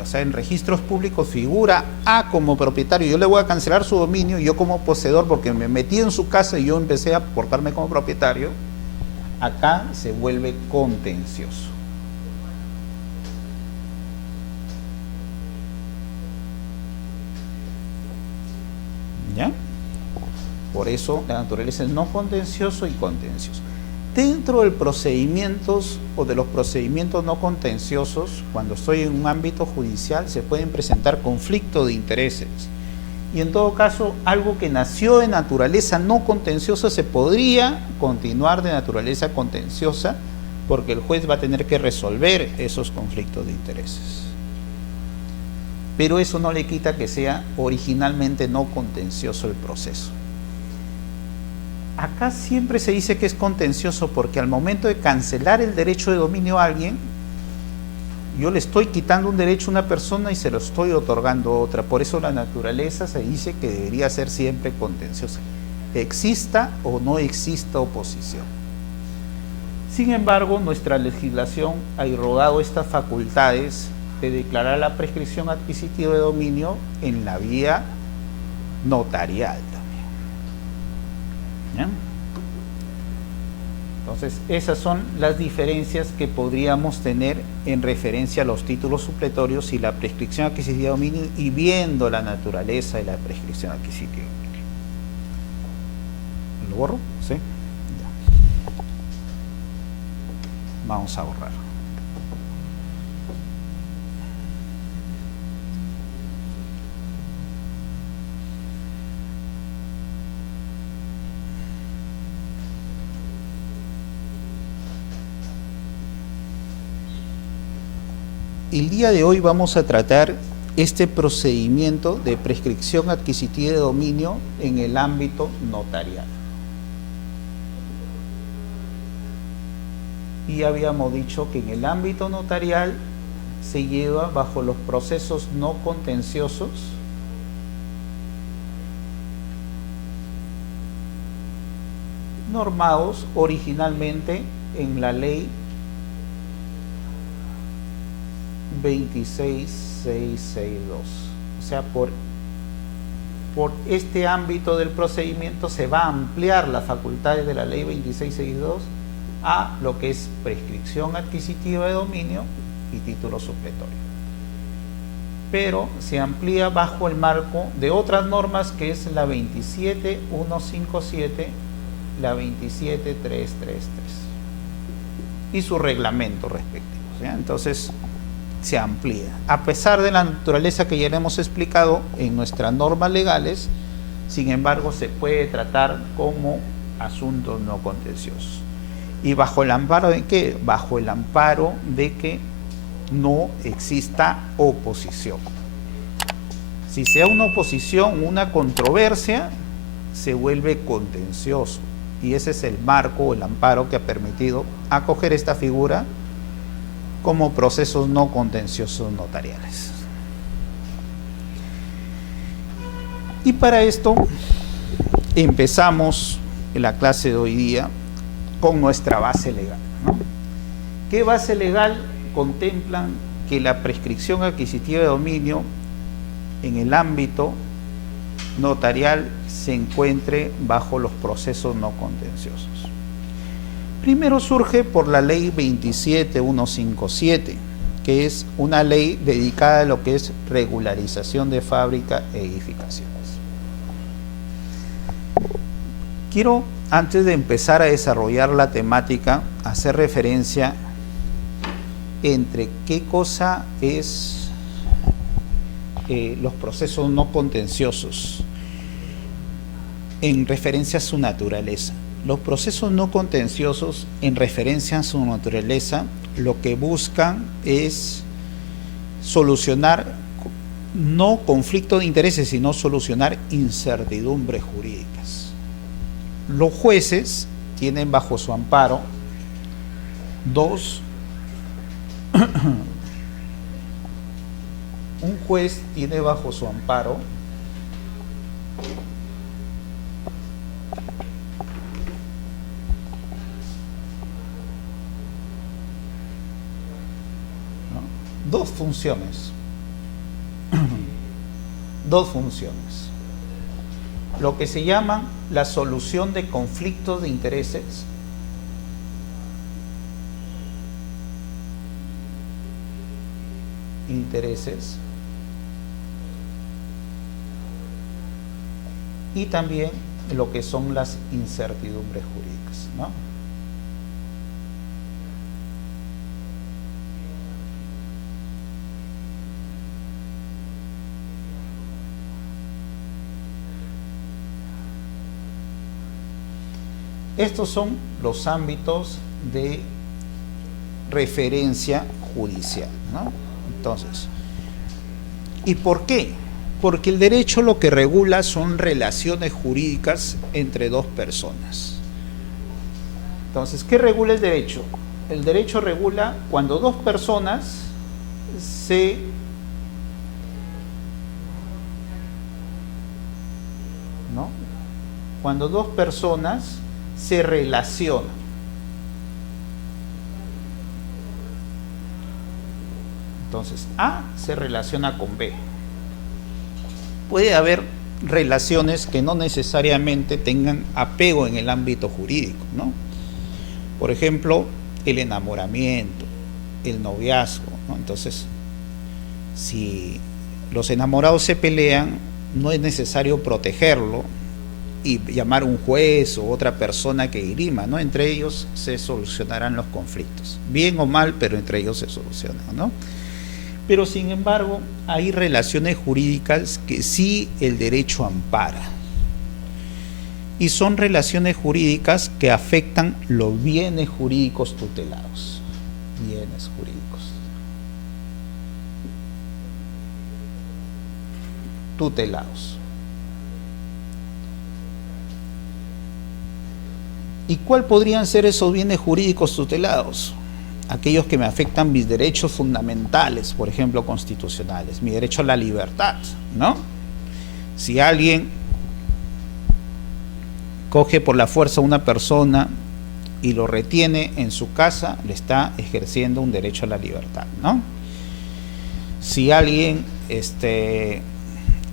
o sea, en registros públicos figura A como propietario, yo le voy a cancelar su dominio, yo como poseedor, porque me metí en su casa y yo empecé a portarme como propietario, acá se vuelve contencioso. ¿Ya? Por eso la naturaleza es no contencioso y contencioso. Dentro del procedimientos o de los procedimientos no contenciosos, cuando estoy en un ámbito judicial, se pueden presentar conflictos de intereses. Y en todo caso, algo que nació de naturaleza no contenciosa se podría continuar de naturaleza contenciosa, porque el juez va a tener que resolver esos conflictos de intereses. Pero eso no le quita que sea originalmente no contencioso el proceso. Acá siempre se dice que es contencioso porque al momento de cancelar el derecho de dominio a alguien, yo le estoy quitando un derecho a una persona y se lo estoy otorgando a otra. Por eso la naturaleza se dice que debería ser siempre contenciosa, exista o no exista oposición. Sin embargo, nuestra legislación ha irrogado estas facultades de declarar la prescripción adquisitiva de dominio en la vía notarial también. ¿Ya? Entonces, esas son las diferencias que podríamos tener en referencia a los títulos supletorios y la prescripción adquisitiva de dominio, y viendo la naturaleza de la prescripción adquisitiva. ¿Lo borro? ¿Sí? Ya. Vamos a borrar. El día de hoy vamos a tratar este procedimiento de prescripción adquisitiva de dominio en el ámbito notarial. y habíamos dicho que en el ámbito notarial se lleva bajo los procesos no contenciosos normados originalmente en la ley 26662. O sea, por este ámbito del procedimiento se va a ampliar las facultades de la ley 2662 a lo que es prescripción adquisitiva de dominio y título supletorio. Pero se amplía bajo el marco de otras normas, que es la 27157, la 27333 y su reglamento respectivo, ¿sí? Entonces se amplía, a pesar de la naturaleza que ya le hemos explicado en nuestras normas legales. Sin embargo, se puede tratar como asuntos no contenciosos. ¿Y bajo el amparo de qué? Bajo el amparo de que no exista oposición. Si sea una oposición, una controversia, se vuelve contencioso. Y ese es el marco o el amparo que ha permitido acoger esta figura como procesos no contenciosos notariales. Y para esto empezamos la clase de hoy día con nuestra base legal, ¿no? ¿Qué base legal contemplan que la prescripción adquisitiva de dominio en el ámbito notarial se encuentre bajo los procesos no contenciosos? Primero surge por la ley 27157, que es una ley dedicada a lo que es regularización de fábrica e edificaciones. Quiero, antes de empezar a desarrollar la temática, hacer referencia entre qué cosa es los procesos no contenciosos en referencia a su naturaleza. Los procesos no contenciosos, en referencia a su naturaleza, lo que buscan es solucionar no conflicto de intereses, sino solucionar incertidumbres jurídicas. Los jueces tienen bajo su amparo un juez tiene bajo su amparo dos funciones. Lo que se llama la solución de conflictos de intereses y también lo que son las incertidumbres jurídicas, ¿no? Estos son los ámbitos de referencia judicial, ¿no? Entonces, ¿y por qué? Porque el derecho lo que regula son relaciones jurídicas entre dos personas. Entonces, ¿qué regula el derecho? El derecho regula cuando dos personas se relacionan. Entonces, A se relaciona con B. Puede haber relaciones que no necesariamente tengan apego en el ámbito jurídico, ¿no? Por ejemplo, el enamoramiento, el noviazgo, ¿no? Entonces, si los enamorados se pelean, no es necesario protegerlo y llamar a un juez o otra persona que dirima, ¿no? Entre ellos se solucionarán los conflictos, bien o mal, pero entre ellos se solucionan, ¿no? Pero sin embargo, hay relaciones jurídicas que sí el derecho ampara, y son relaciones jurídicas que afectan los bienes jurídicos tutelados. Bienes jurídicos tutelados. ¿Y cuál podrían ser esos bienes jurídicos tutelados? Aquellos que me afectan mis derechos fundamentales, por ejemplo, constitucionales, mi derecho a la libertad, ¿no? Si alguien coge por la fuerza a una persona y lo retiene en su casa, le está ejerciendo un derecho a la libertad, ¿no? Si alguien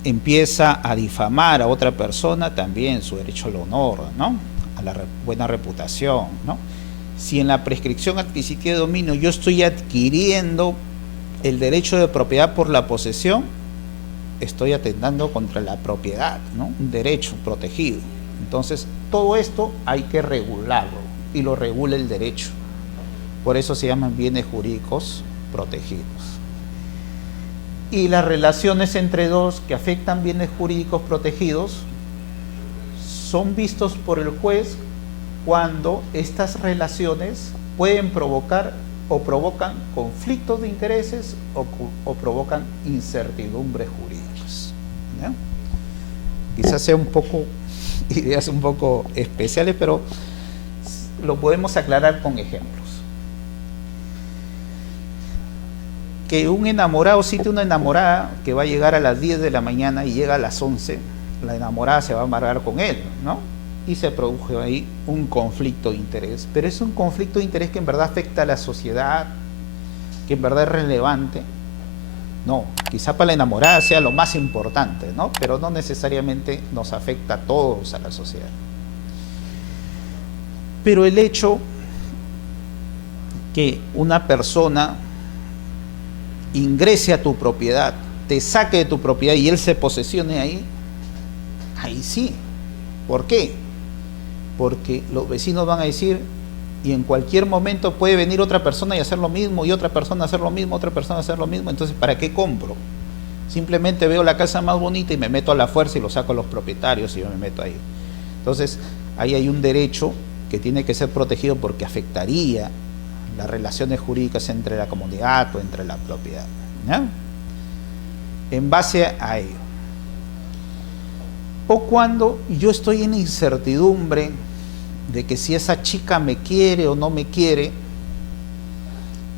empieza a difamar a otra persona, también su derecho al honor, ¿no? A la buena reputación, ¿no? Si en la prescripción adquisitiva de dominio yo estoy adquiriendo el derecho de propiedad por la posesión, estoy atentando contra la propiedad, ¿no? Un derecho protegido. Entonces, todo esto hay que regularlo y lo regula el derecho. Por eso se llaman bienes jurídicos protegidos. Y las relaciones entre dos que afectan bienes jurídicos protegidos son vistos por el juez cuando estas relaciones pueden provocar o provocan conflictos de intereses o provocan incertidumbres jurídicas, ¿no? Quizás sea un poco, ideas un poco especiales, pero lo podemos aclarar con ejemplos. Que un enamorado cite una enamorada que va a llegar a las 10 de la mañana y llega a las 11, la enamorada se va a amargar con él, ¿no? Y se produjo ahí un conflicto de interés. Pero es un conflicto de interés que en verdad afecta a la sociedad, que en verdad es relevante. No, quizá para la enamorada sea lo más importante, ¿no? Pero no necesariamente nos afecta a todos, a la sociedad. Pero el hecho que una persona ingrese a tu propiedad, te saque de tu propiedad y él se posesione ahí, ahí sí. ¿Por qué? Porque los vecinos van a decir, y en cualquier momento puede venir otra persona y hacer lo mismo, y otra persona hacer lo mismo, otra persona hacer lo mismo, entonces ¿para qué compro? Simplemente veo la casa más bonita y me meto a la fuerza y lo saco a los propietarios y yo me meto ahí. Entonces, ahí hay un derecho que tiene que ser protegido porque afectaría las relaciones jurídicas entre la comunidad o entre la propiedad, ¿no? En base a ello. O cuando yo estoy en incertidumbre de que si esa chica me quiere o no me quiere,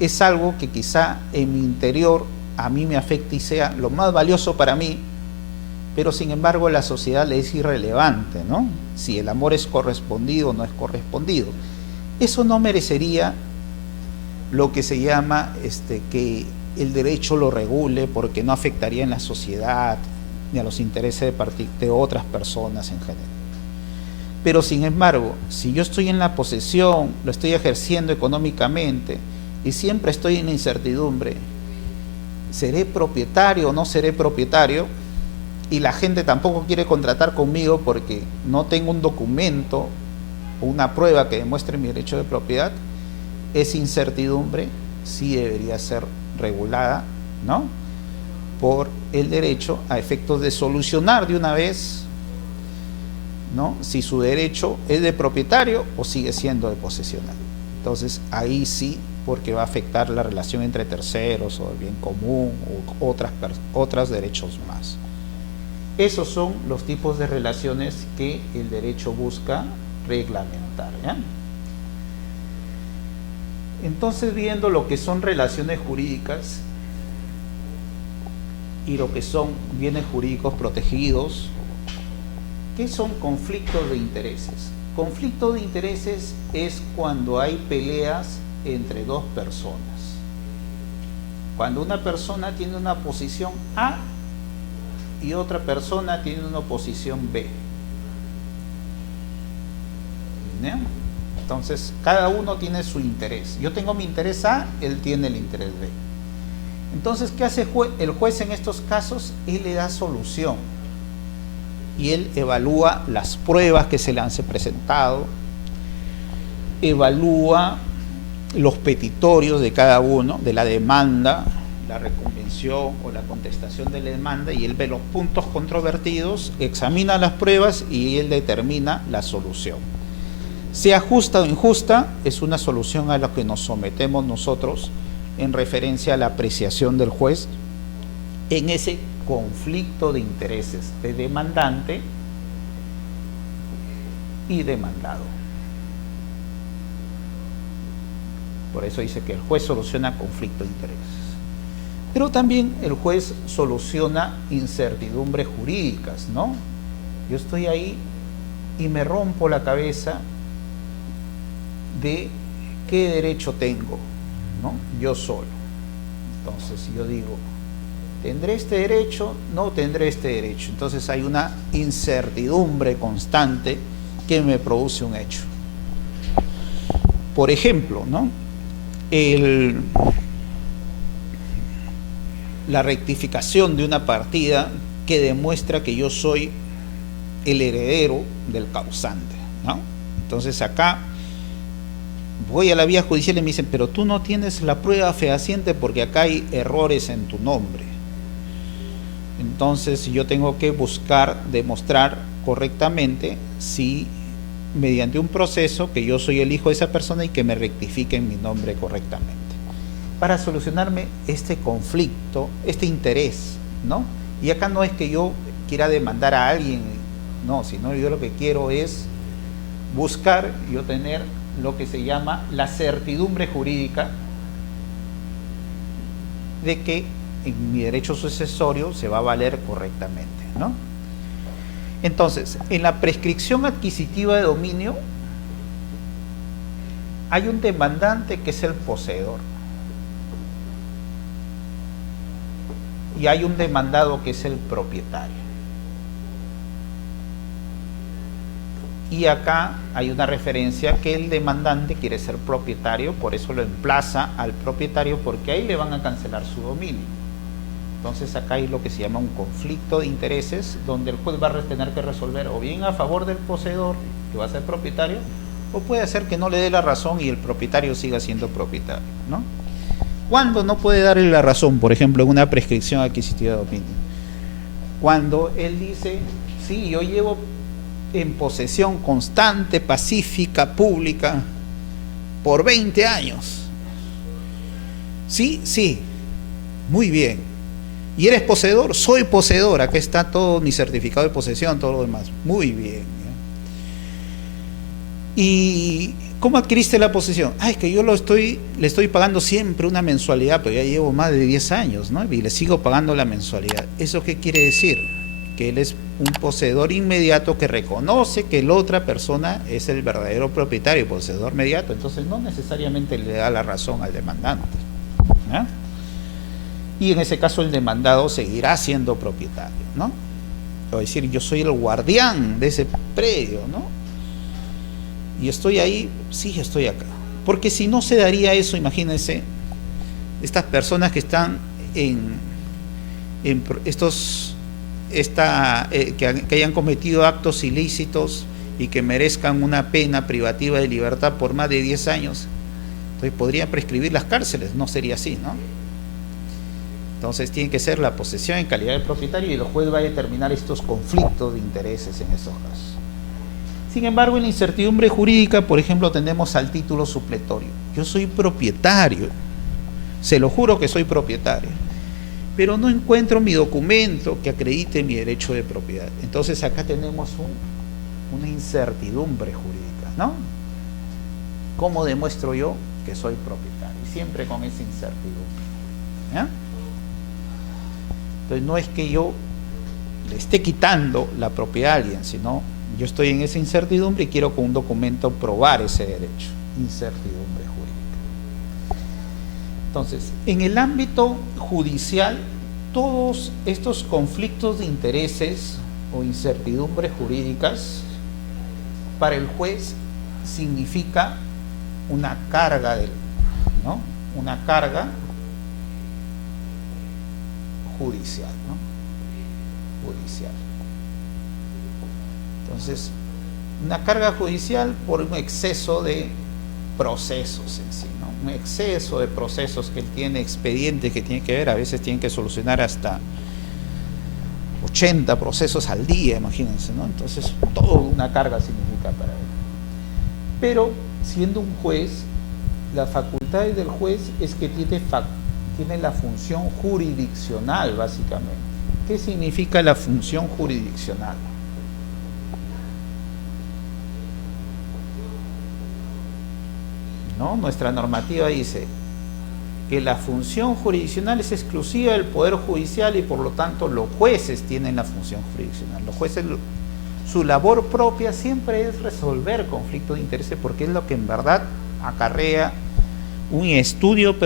es algo que quizá en mi interior a mí me afecta y sea lo más valioso para mí, pero sin embargo a la sociedad le es irrelevante, ¿no? Si el amor es correspondido o no es correspondido. Eso no merecería lo que se llama que el derecho lo regule, porque no afectaría en la sociedad ni a los intereses de otras personas en general. Pero sin embargo, si yo estoy en la posesión, lo estoy ejerciendo económicamente y siempre estoy en incertidumbre, ¿seré propietario o no seré propietario? Y la gente tampoco quiere contratar conmigo porque no tengo un documento o una prueba que demuestre mi derecho de propiedad. Esa incertidumbre sí debería ser regulada, ¿no?, por el derecho a efectos de solucionar de una vez, ¿no?, si su derecho es de propietario o sigue siendo de posesional. Entonces ahí sí, porque va a afectar la relación entre terceros o el bien común o otros derechos más. Esos son los tipos de relaciones que el derecho busca reglamentar, ¿ya? Entonces, viendo lo que son relaciones jurídicas y lo que son bienes jurídicos protegidos, ¿qué son conflictos de intereses? Conflicto de intereses es cuando hay peleas entre dos personas. Cuando una persona tiene una posición A y otra persona tiene una posición B. ¿No? Entonces, cada uno tiene su interés. Yo tengo mi interés A, él tiene el interés B. Entonces, ¿qué hace el juez en estos casos? Él le da solución. Y él evalúa las pruebas que se le han presentado, evalúa los petitorios de cada uno, de la demanda, la reconvención o la contestación de la demanda, y él ve los puntos controvertidos, examina las pruebas y él determina la solución. Sea justa o injusta, es una solución a la que nos sometemos nosotros en referencia a la apreciación del juez en ese conflicto de intereses de demandante y demandado. Por eso dice que el juez soluciona conflicto de intereses. Pero también el juez soluciona incertidumbres jurídicas, ¿no? Yo estoy ahí y me rompo la cabeza de qué derecho tengo, ¿no? Yo solo. Entonces yo digo, ¿tendré este derecho? No tendré este derecho. Entonces hay una incertidumbre constante que me produce un hecho. Por ejemplo, ¿no? La rectificación de una partida que demuestra que yo soy el heredero del causante, ¿no? Entonces acá voy a la vía judicial y me dicen, pero tú no tienes la prueba fehaciente porque acá hay errores en tu nombre. Entonces yo tengo que buscar demostrar correctamente si mediante un proceso que yo soy el hijo de esa persona y que me rectifiquen mi nombre correctamente. Para solucionarme este conflicto, este interés, ¿no? Y acá no es que yo quiera demandar a alguien, no, sino yo lo que quiero es buscar yo tener lo que se llama la certidumbre jurídica de que en mi derecho sucesorio se va a valer correctamente, ¿no? Entonces, en la prescripción adquisitiva de dominio hay un demandante que es el poseedor y hay un demandado que es el propietario. Y acá hay una referencia que el demandante quiere ser propietario, por eso lo emplaza al propietario, porque ahí le van a cancelar su dominio. Entonces acá hay lo que se llama un conflicto de intereses, donde el juez va a tener que resolver o bien a favor del poseedor, que va a ser propietario, o puede ser que no le dé la razón y el propietario siga siendo propietario, ¿no? ¿Cuándo no puede darle la razón? Por ejemplo, en una prescripción adquisitiva de dominio. Cuando él dice, sí, yo llevo en posesión constante, pacífica, pública, por 20 años. Sí, sí, muy bien. ¿Y eres poseedor? Soy poseedor, acá está todo mi certificado de posesión, todo lo demás. Muy bien. ¿Y cómo adquiriste la posesión? Es que yo le estoy pagando siempre una mensualidad, pero ya llevo más de 10 años, ¿no? Y le sigo pagando la mensualidad. ¿Eso qué quiere decir? Que él es un poseedor inmediato que reconoce que la otra persona es el verdadero propietario, poseedor inmediato. Entonces no necesariamente le da la razón al demandante, ¿no? Y en ese caso el demandado seguirá siendo propietario, ¿no? O decir, yo soy el guardián de ese predio, ¿no? Y estoy ahí, sí, estoy acá. Porque si no se daría eso, imagínense, estas personas que están que hayan cometido actos ilícitos y que merezcan una pena privativa de libertad por más de 10 años, entonces podrían prescribir las cárceles, no sería así, ¿no? Entonces tiene que ser la posesión en calidad de propietario y el juez va a determinar estos conflictos de intereses en esos casos. Sin embargo, en la incertidumbre jurídica, por ejemplo, tenemos al título supletorio. Yo soy propietario, se lo juro que soy propietario, pero no encuentro mi documento que acredite mi derecho de propiedad. Entonces acá tenemos una incertidumbre jurídica, ¿no? ¿Cómo demuestro yo que soy propietario? Y siempre con esa incertidumbre, ¿ya? Entonces no es que yo le esté quitando la propiedad a alguien, sino yo estoy en esa incertidumbre y quiero con un documento probar ese derecho. Incertidumbre jurídica. Entonces, en el ámbito judicial, todos estos conflictos de intereses o incertidumbres jurídicas, para el juez significa una carga, ¿no? Una carga judicial, ¿no? Judicial. Entonces, una carga judicial por un exceso de procesos en sí, ¿no? Un exceso de procesos que él tiene, expedientes que tiene que ver, a veces tienen que solucionar hasta 80 procesos al día, imagínense, ¿no? Entonces, toda una carga significa para él. Pero, siendo un juez, la facultad del juez es que tiene la función jurisdiccional, básicamente. ¿Qué significa la función jurisdiccional? ¿no? Nuestra normativa dice que la función jurisdiccional es exclusiva del Poder Judicial y por lo tanto los jueces tienen la función jurisdiccional. Los jueces, su labor propia siempre es resolver conflictos de intereses porque es lo que en verdad acarrea un estudio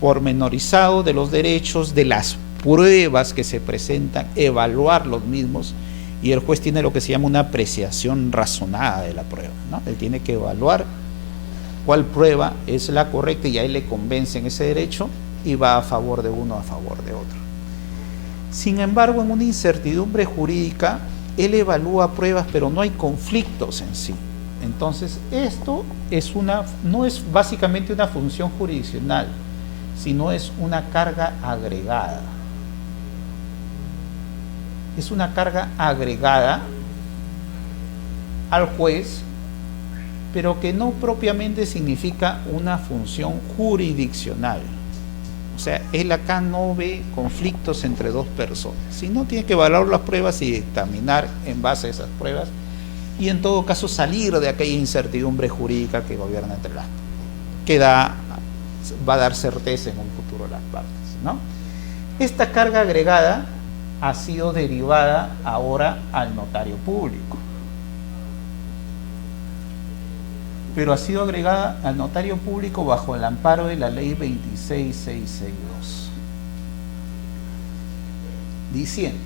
pormenorizado de los derechos, de las pruebas que se presentan, evaluar los mismos, y el juez tiene lo que se llama una apreciación razonada de la prueba, ¿no? Él tiene que evaluar cuál prueba es la correcta y a él le convence en ese derecho y va a favor de uno, a favor de otro. Sin embargo, en una incertidumbre jurídica, él evalúa pruebas, pero no hay conflictos en sí. Entonces, esto no es básicamente una función jurisdiccional, sino es una carga agregada. Es una carga agregada al juez, pero que no propiamente significa una función jurisdiccional. O sea, él acá no ve conflictos entre dos personas, sino tiene que evaluar las pruebas y dictaminar en base a esas pruebas, y en todo caso salir de aquella incertidumbre jurídica que gobierna entre las que va a dar certeza en un futuro a las partes, ¿no? Esta carga agregada ha sido derivada ahora al notario público, pero ha sido agregada al notario público bajo el amparo de la ley 26662, diciendo: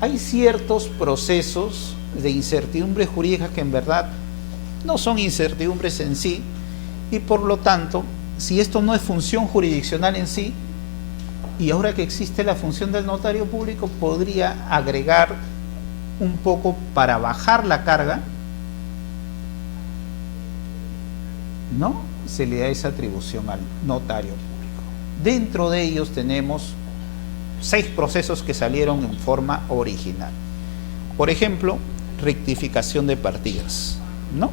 hay ciertos procesos de incertidumbre jurídica que en verdad no son incertidumbres en sí, y por lo tanto, si esto no es función jurisdiccional en sí, y ahora que existe la función del notario público, podría agregar un poco para bajar la carga, ¿no? Se le da esa atribución al notario público. Dentro de ellos tenemos 6 procesos que salieron en forma original. Por ejemplo, rectificación de partidas, ¿no?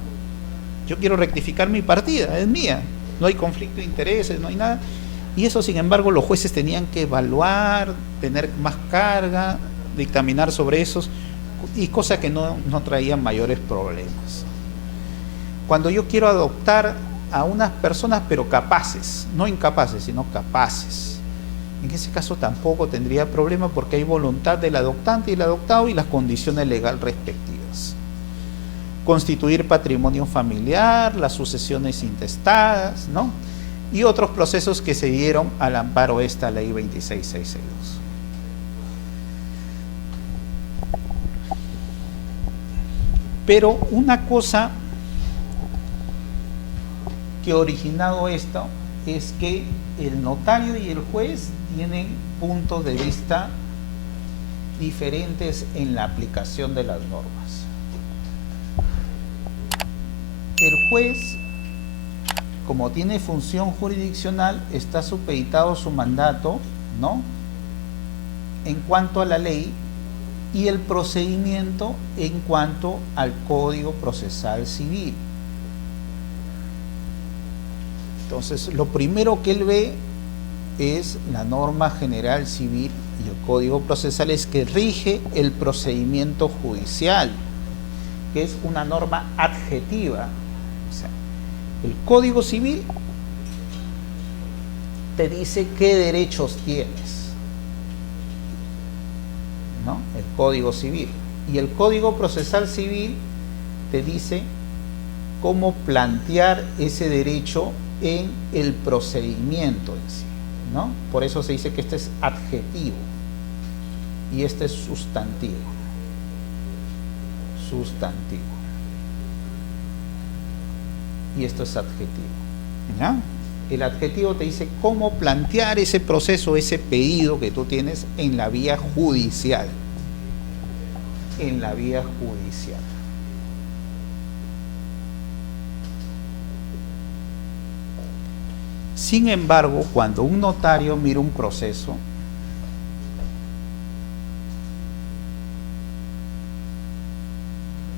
Yo quiero rectificar mi partida, es mía, no hay conflicto de intereses, no hay nada, y eso sin embargo los jueces tenían que evaluar, tener más carga, dictaminar sobre esos, y cosa que no traían mayores problemas. Cuando yo quiero adoptar a unas personas pero capaces, no incapaces, sino capaces, en ese caso tampoco tendría problema porque hay voluntad del adoptante y el adoptado y las condiciones legales respectivas. Constituir patrimonio familiar, las sucesiones intestadas, ¿no? Y otros procesos que se dieron al amparo de esta ley 26662. Pero una cosa que ha originado esto es que el notario y el juez tienen puntos de vista diferentes en la aplicación de las normas. El juez, como tiene función jurisdiccional, está supeditado su mandato, ¿no?, en cuanto a la ley, y el procedimiento en cuanto al Código Procesal Civil. Entonces, lo primero que él ve es la norma general civil y el Código Procesal, es que rige el procedimiento judicial, que es una norma adjetiva. O sea, el Código Civil te dice qué derechos tienes, ¿no? El Código Civil. Y el Código Procesal Civil te dice cómo plantear ese derecho en el procedimiento en sí, ¿no? Por eso se dice que este es adjetivo y este es sustantivo. Sustantivo. Y esto es adjetivo, ¿ya? El adjetivo te dice cómo plantear ese proceso, ese pedido que tú tienes en la vía judicial. En la vía judicial. Sin embargo, cuando un notario mira un proceso,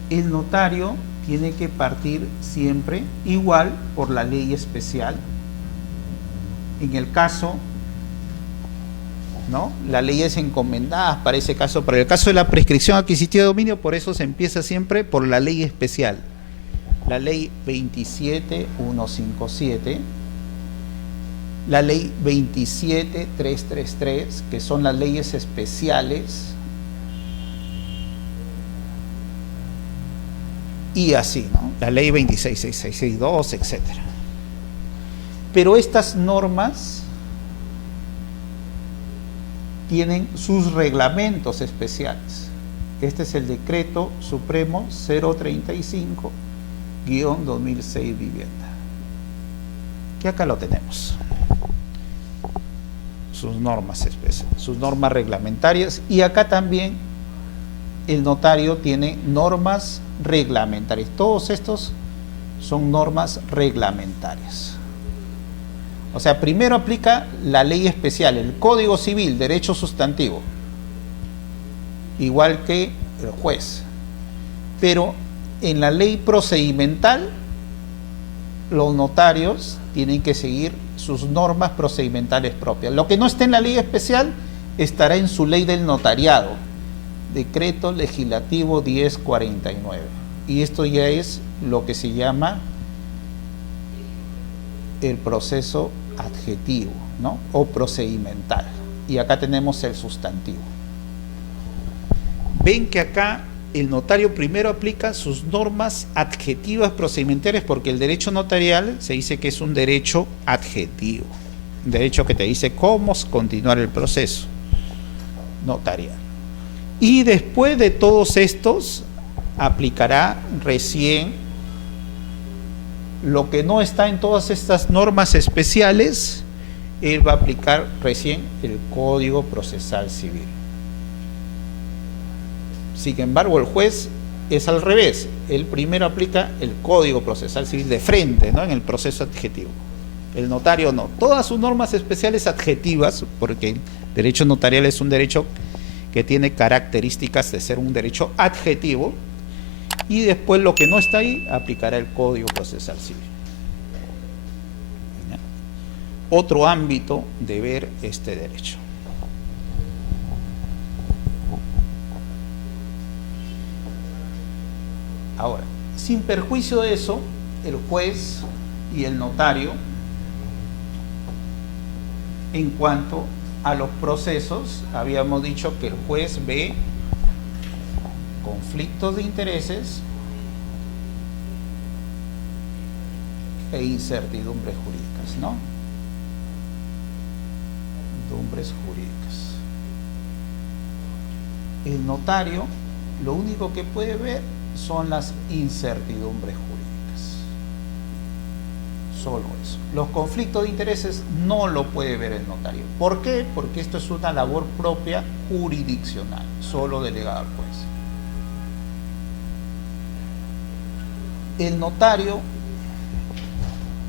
el notario tiene que partir siempre igual por la ley especial. En el caso, ¿no?, las leyes encomendadas para ese caso, para el caso de la prescripción adquisitiva de dominio, por eso se empieza siempre por la ley especial. la ley 27157, la ley 27333, que son las leyes especiales, y así, ¿no? La ley 26662, etc. Pero estas normas tienen sus reglamentos especiales. Este es el Decreto Supremo 035-2006 Vivienda, que acá lo tenemos. Sus normas especiales, sus normas reglamentarias, y acá también el notario tiene normas reglamentarias. Todos estos son normas reglamentarias. O sea, primero aplica la ley especial, el Código Civil, derecho sustantivo, igual que el juez. Pero en la ley procedimental, los notarios tienen que seguir sus normas procedimentales propias. Lo que no esté en la ley especial estará en su ley del notariado, Decreto Legislativo 1049. Y esto ya es lo que se llama el proceso adjetivo, ¿no? O procedimental. Y acá tenemos el sustantivo. Ven que acá el notario primero aplica sus normas adjetivas procedimentales, porque el derecho notarial se dice que es un derecho adjetivo, un derecho que te dice cómo continuar el proceso notarial. Y después de todos estos aplicará recién lo que no está en todas estas normas especiales. Él va a aplicar recién el Código Procesal Civil. Sin embargo, el juez es al revés. Él primero aplica el Código Procesal Civil de frente, ¿no? En el proceso adjetivo. El notario no. Todas sus normas especiales adjetivas, porque el derecho notarial es un derecho que tiene características de ser un derecho adjetivo, y después lo que no está ahí aplicará el Código Procesal Civil. Otro ámbito de ver este derecho. Ahora, sin perjuicio de eso, el juez y el notario, en cuanto a los procesos, habíamos dicho que el juez ve conflictos de intereses e incertidumbres jurídicas, ¿no? Incertidumbres jurídicas. El notario lo único que puede ver son las incertidumbres jurídicas. Solo eso. Los conflictos de intereses no lo puede ver el notario. ¿Por qué? Porque esto es una labor propia jurisdiccional, solo delegada al juez. El notario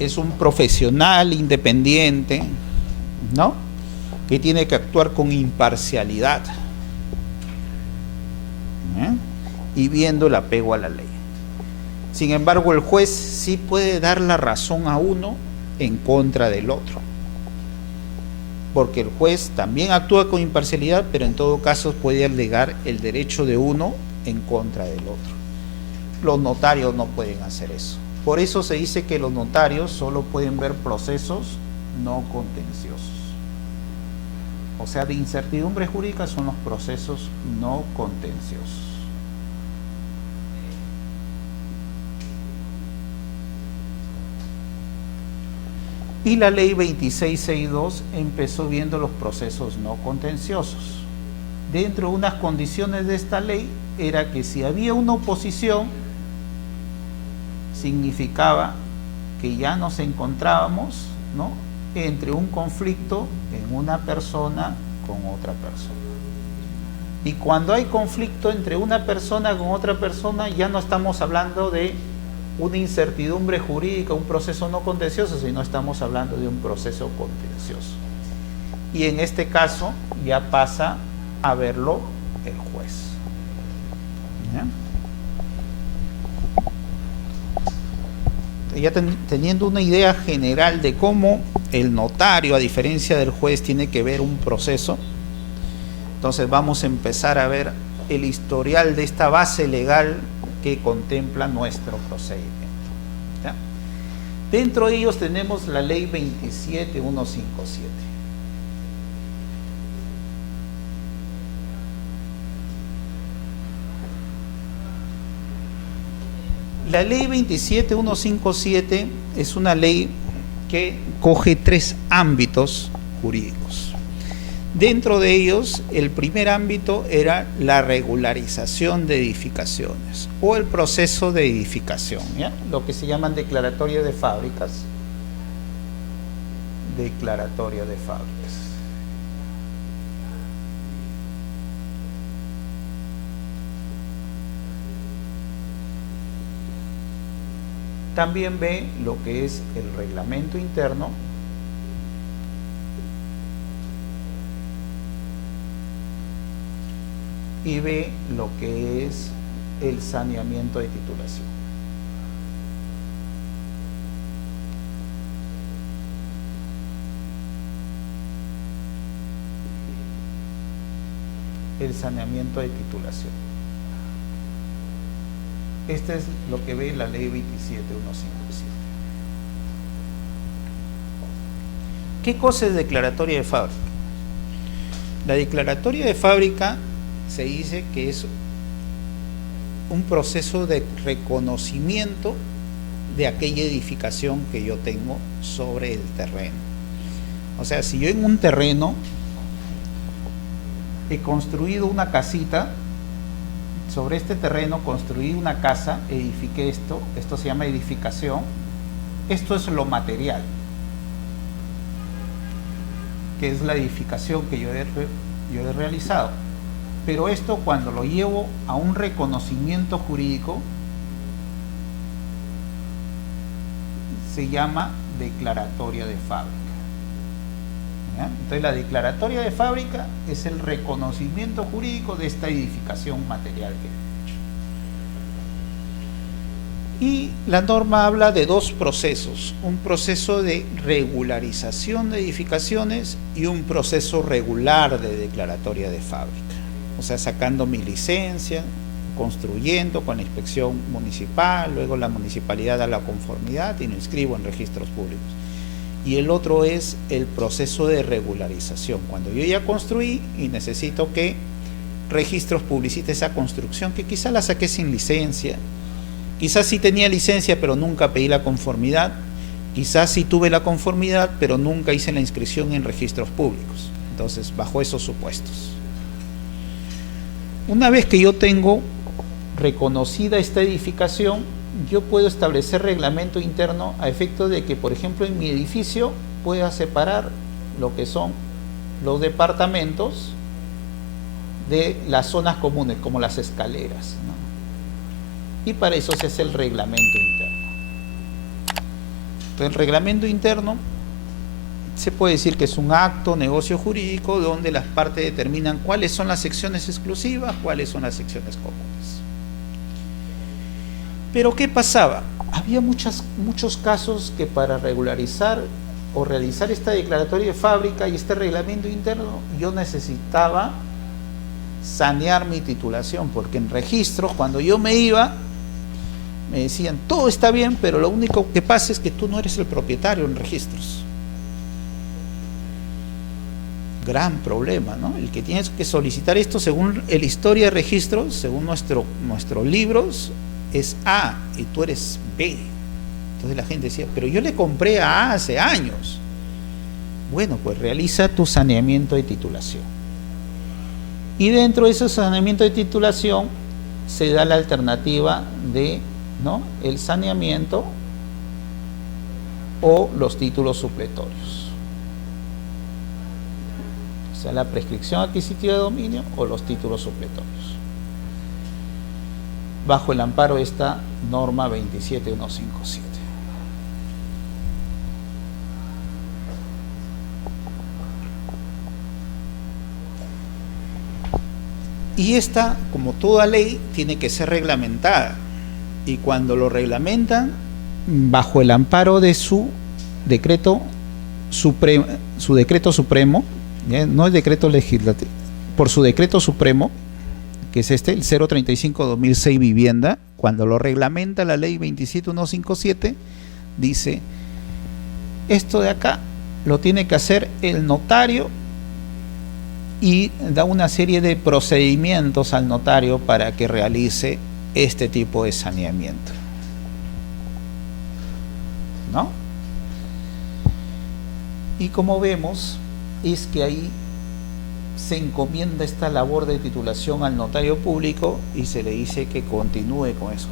es un profesional independiente, ¿no? Que tiene que actuar con imparcialidad, y viendo el apego a la ley. Sin embargo, el juez sí puede dar la razón a uno en contra del otro, porque el juez también actúa con imparcialidad, pero en todo caso puede alegar el derecho de uno en contra del otro. Los notarios no pueden hacer eso. Por eso se dice que los notarios solo pueden ver procesos no contenciosos. O sea, de incertidumbre jurídica son los procesos no contenciosos. Y la ley 2662 empezó viendo los procesos no contenciosos. Dentro de unas condiciones de esta ley era que si había una oposición, significaba que ya nos encontrábamos, ¿no?, entre un conflicto en una persona con otra persona. Y cuando hay conflicto entre una persona con otra persona, ya no estamos hablando de una incertidumbre jurídica, un proceso no contencioso, sino estamos hablando de un proceso contencioso. Y en este caso ya pasa a verlo el juez. Ya teniendo una idea general de cómo el notario, a diferencia del juez, tiene que ver un proceso, entonces vamos a empezar a ver el historial de esta base legal que contempla nuestro procedimiento. Dentro de ellos tenemos la ley 27157. La ley 27157 es una ley que coge 3 ámbitos jurídicos. Dentro de ellos, el primer ámbito era la regularización de edificaciones o el proceso de edificación, ¿ya? Lo que se llaman declaratoria de fábricas. Declaratoria de fábricas. También ve lo que es el reglamento interno y ve lo que es el saneamiento de titulación. El saneamiento de titulación. Este es lo que ve la ley 27157. ¿Qué cosa es declaratoria de fábrica? La declaratoria de fábrica se dice que es un proceso de reconocimiento de aquella edificación que yo tengo sobre el terreno. O sea, si yo en un terreno he construido una casita, sobre este terreno construí una casa, edifiqué esto se llama edificación, esto es lo material, que es la edificación que yo he realizado. Pero esto, cuando lo llevo a un reconocimiento jurídico, se llama declaratoria de fábrica. ¿Ya? Entonces la declaratoria de fábrica es el reconocimiento jurídico de esta edificación material que he hecho. Y la norma habla de 2 procesos, un proceso de regularización de edificaciones y un proceso regular de declaratoria de fábrica. O sea, sacando mi licencia, construyendo con la inspección municipal, luego la municipalidad da la conformidad y lo inscribo en registros públicos. Y el otro es el proceso de regularización, cuando yo ya construí y necesito que registros publicite esa construcción, que quizá la saqué sin licencia, quizás sí tenía licencia pero nunca pedí la conformidad, quizás sí tuve la conformidad pero nunca hice la inscripción en registros públicos. Entonces, bajo esos supuestos. Una vez que yo tengo reconocida esta edificación, yo puedo establecer reglamento interno a efecto de que, por ejemplo, en mi edificio pueda separar lo que son los departamentos de las zonas comunes, como las escaleras, ¿no? Y para eso se hace el reglamento interno. Entonces, el reglamento interno se puede decir que es un acto, negocio jurídico, donde las partes determinan cuáles son las secciones exclusivas, cuáles son las secciones comunes. Pero ¿qué pasaba? Había muchos casos que para regularizar o realizar esta declaratoria de fábrica y este reglamento interno, yo necesitaba sanear mi titulación, porque en registros, cuando yo me iba, me decían, todo está bien, pero lo único que pasa es que tú no eres el propietario en registros. Gran problema, ¿no? El que tienes que solicitar esto según el historia de registros, según nuestros libros, es A y tú eres B. Entonces la gente decía, pero yo le compré a A hace años. Bueno, pues realiza tu saneamiento de titulación. Y dentro de ese saneamiento de titulación se da la alternativa de, ¿no?, el saneamiento o los títulos supletorios. O sea, la prescripción adquisitiva de dominio o los títulos supletorios, bajo el amparo de esta norma 27157. Y esta, como toda ley, tiene que ser reglamentada. Y cuando lo reglamentan, bajo el amparo de su decreto supremo, ¿ya? No el decreto legislativo, por su decreto supremo, que es el 035/2006 vivienda, cuando lo reglamenta la ley 27157, dice Esto de acá lo tiene que hacer el notario y da una serie de procedimientos al notario para que realice este tipo de saneamiento, ¿no? Y como vemos, es que ahí se encomienda esta labor de titulación al notario público y se le dice que continúe con eso.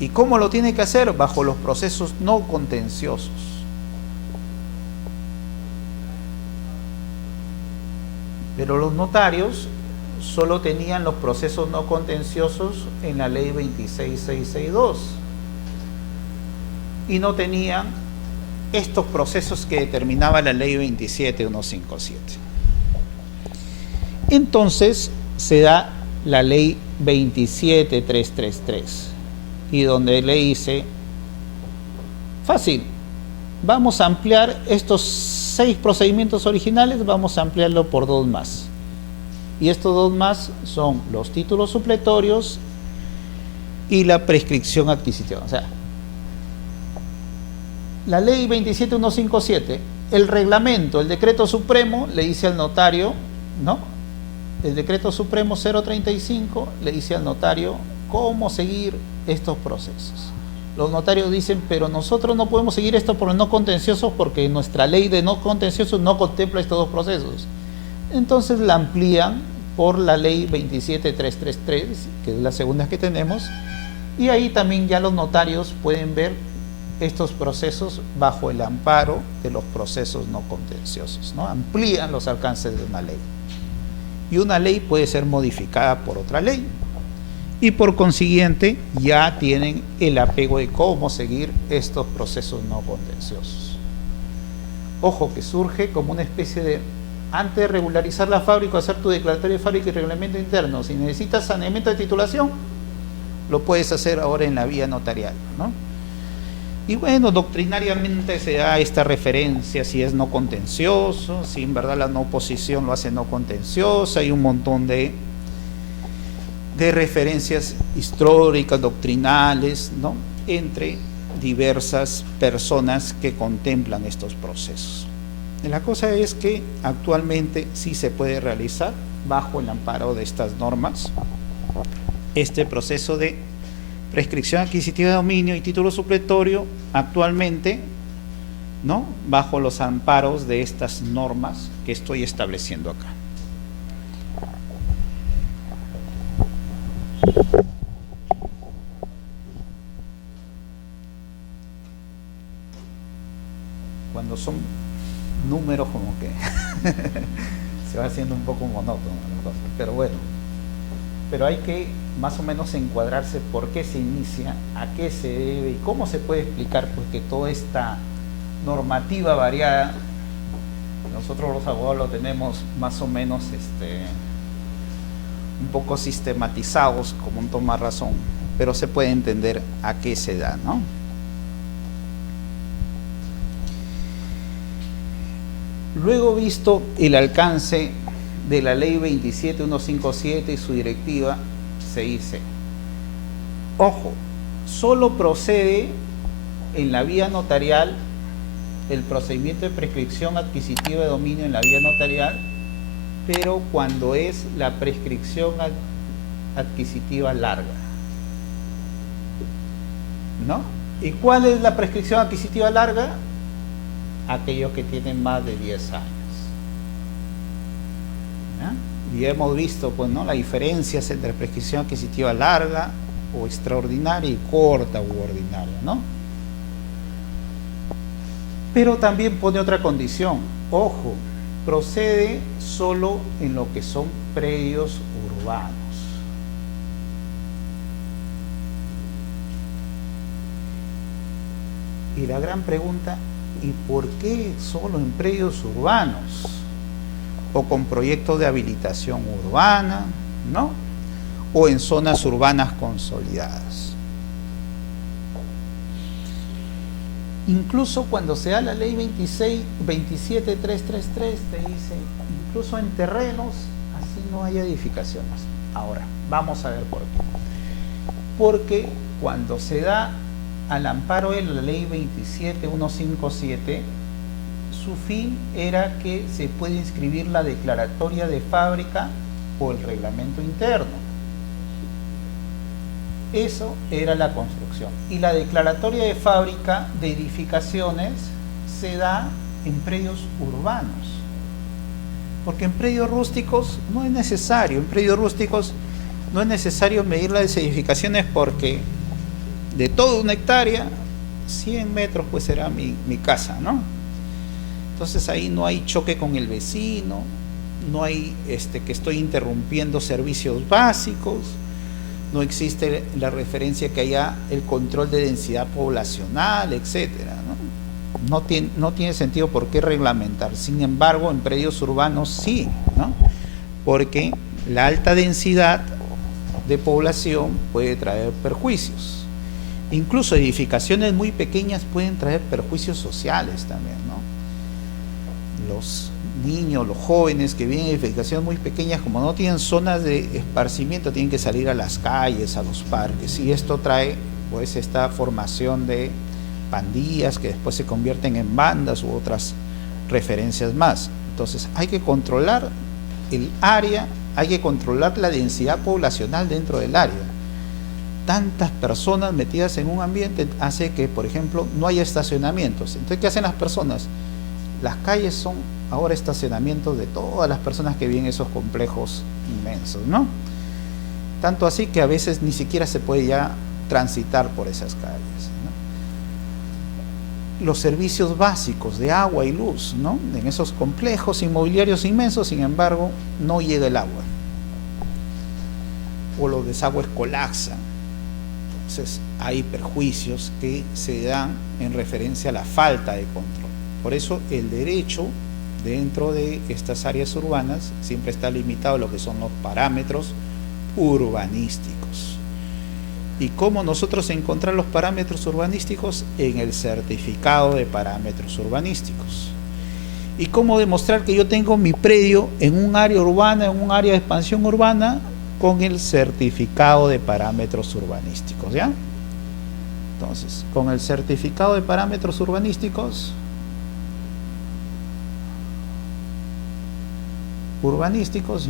¿Y cómo lo tiene que hacer? Bajo los procesos no contenciosos. Pero los notarios solo tenían los procesos no contenciosos en la ley 26662 y no tenían estos procesos que determinaba la ley 27157. Entonces se da la ley 27333 y donde le dice, fácil, vamos a ampliar estos 6 procedimientos originales, vamos a ampliarlo por 2 más. Y estos 2 más son los títulos supletorios y la prescripción adquisitiva. O sea, la ley 27157, el reglamento, el decreto supremo le dice al notario, ¿no? El decreto supremo 035 le dice al notario cómo seguir estos procesos. Los notarios dicen, pero nosotros no podemos seguir esto por no contenciosos porque nuestra ley de no contenciosos no contempla estos 2 procesos. Entonces la amplían por la ley 27333, que es la segunda que tenemos, y ahí también ya los notarios pueden ver estos procesos bajo el amparo de los procesos no contenciosos, ¿no? Amplían los alcances de una ley. Y una ley puede ser modificada por otra ley. Y por consiguiente ya tienen el apego de cómo seguir estos procesos no contenciosos. Ojo, que surge como una especie de, antes de regularizar la fábrica, hacer tu declaratorio de fábrica y reglamento interno, si necesitas saneamiento de titulación, lo puedes hacer ahora en la vía notarial, ¿no? Y bueno, doctrinariamente se da esta referencia si es no contencioso, si en verdad la no oposición lo hace no contencioso, hay un montón de referencias históricas, doctrinales, ¿no? Entre diversas personas que contemplan estos procesos. La cosa es que actualmente sí se puede realizar bajo el amparo de estas normas este proceso de prescripción adquisitiva de dominio y título supletorio actualmente, ¿no? Bajo los amparos de estas normas que estoy estableciendo acá. Cuando son números como que se va haciendo un poco monótono la cosa, pero bueno, pero hay que más o menos encuadrarse por qué se inicia, a qué se debe y cómo se puede explicar pues que toda esta normativa variada, nosotros los abogados lo tenemos más o menos un poco sistematizados como un toma razón, pero se puede entender a qué se da, ¿no? Luego, visto el alcance de la ley 27157 y su directiva, se dice, ojo, solo procede en la vía notarial el procedimiento de prescripción adquisitiva de dominio en la vía notarial, pero cuando es la prescripción adquisitiva larga, ¿no? ¿Y cuál es la prescripción adquisitiva larga? Aquellos que tienen más de 10 años. ¿Ya? Y hemos visto, pues, ¿no?, las diferencias entre prescripción adquisitiva larga o extraordinaria y corta u ordinaria, ¿no? Pero también pone otra condición, ojo, procede solo en lo que son predios urbanos. Y la gran pregunta, ¿y por qué solo en predios urbanos? O con proyectos de habilitación urbana, ¿no? O en zonas urbanas consolidadas. Incluso cuando se da la ley 27333 te dice, incluso en terrenos así no hay edificaciones. Ahora, vamos a ver por qué. Porque cuando se da al amparo de la ley 27157, su fin era que se pueda inscribir la declaratoria de fábrica o el reglamento interno. Eso era la construcción. Y la declaratoria de fábrica de edificaciones se da en predios urbanos. Porque en predios rústicos no es necesario. En predios rústicos no es necesario medir las edificaciones porque de toda una hectárea, 100 metros pues será mi casa, ¿no? Entonces ahí no hay choque con el vecino, no hay que estoy interrumpiendo servicios básicos, no existe la referencia que haya el control de densidad poblacional, etcétera, ¿no? No tiene sentido por qué reglamentar. Sin embargo, en predios urbanos sí, ¿no? Porque la alta densidad de población puede traer perjuicios. Incluso edificaciones muy pequeñas pueden traer perjuicios sociales también, ¿no? Los niños, los jóvenes que viven en edificaciones muy pequeñas, como no tienen zonas de esparcimiento, tienen que salir a las calles, a los parques, y esto trae pues esta formación de pandillas que después se convierten en bandas u otras referencias más. Entonces hay que controlar el área, hay que controlar la densidad poblacional dentro del área. Tantas personas metidas en un ambiente hace que, por ejemplo, no haya estacionamientos. Entonces, ¿qué hacen las personas? Las calles son ahora estacionamientos de todas las personas que viven en esos complejos inmensos, ¿no? Tanto así que a veces ni siquiera se puede ya transitar por esas calles, ¿no? Los servicios básicos de agua y luz, ¿no? En esos complejos inmobiliarios inmensos, sin embargo, no llega el agua. O los desagües colapsan. Entonces hay perjuicios que se dan en referencia a la falta de control. Por eso el derecho dentro de estas áreas urbanas siempre está limitado a lo que son los parámetros urbanísticos. ¿Y cómo nosotros encontrar los parámetros urbanísticos? En el certificado de parámetros urbanísticos. ¿Y cómo demostrar que yo tengo mi predio en un área urbana, en un área de expansión urbana? Con el certificado de parámetros urbanísticos, ¿ya? Entonces, con el certificado de parámetros urbanísticos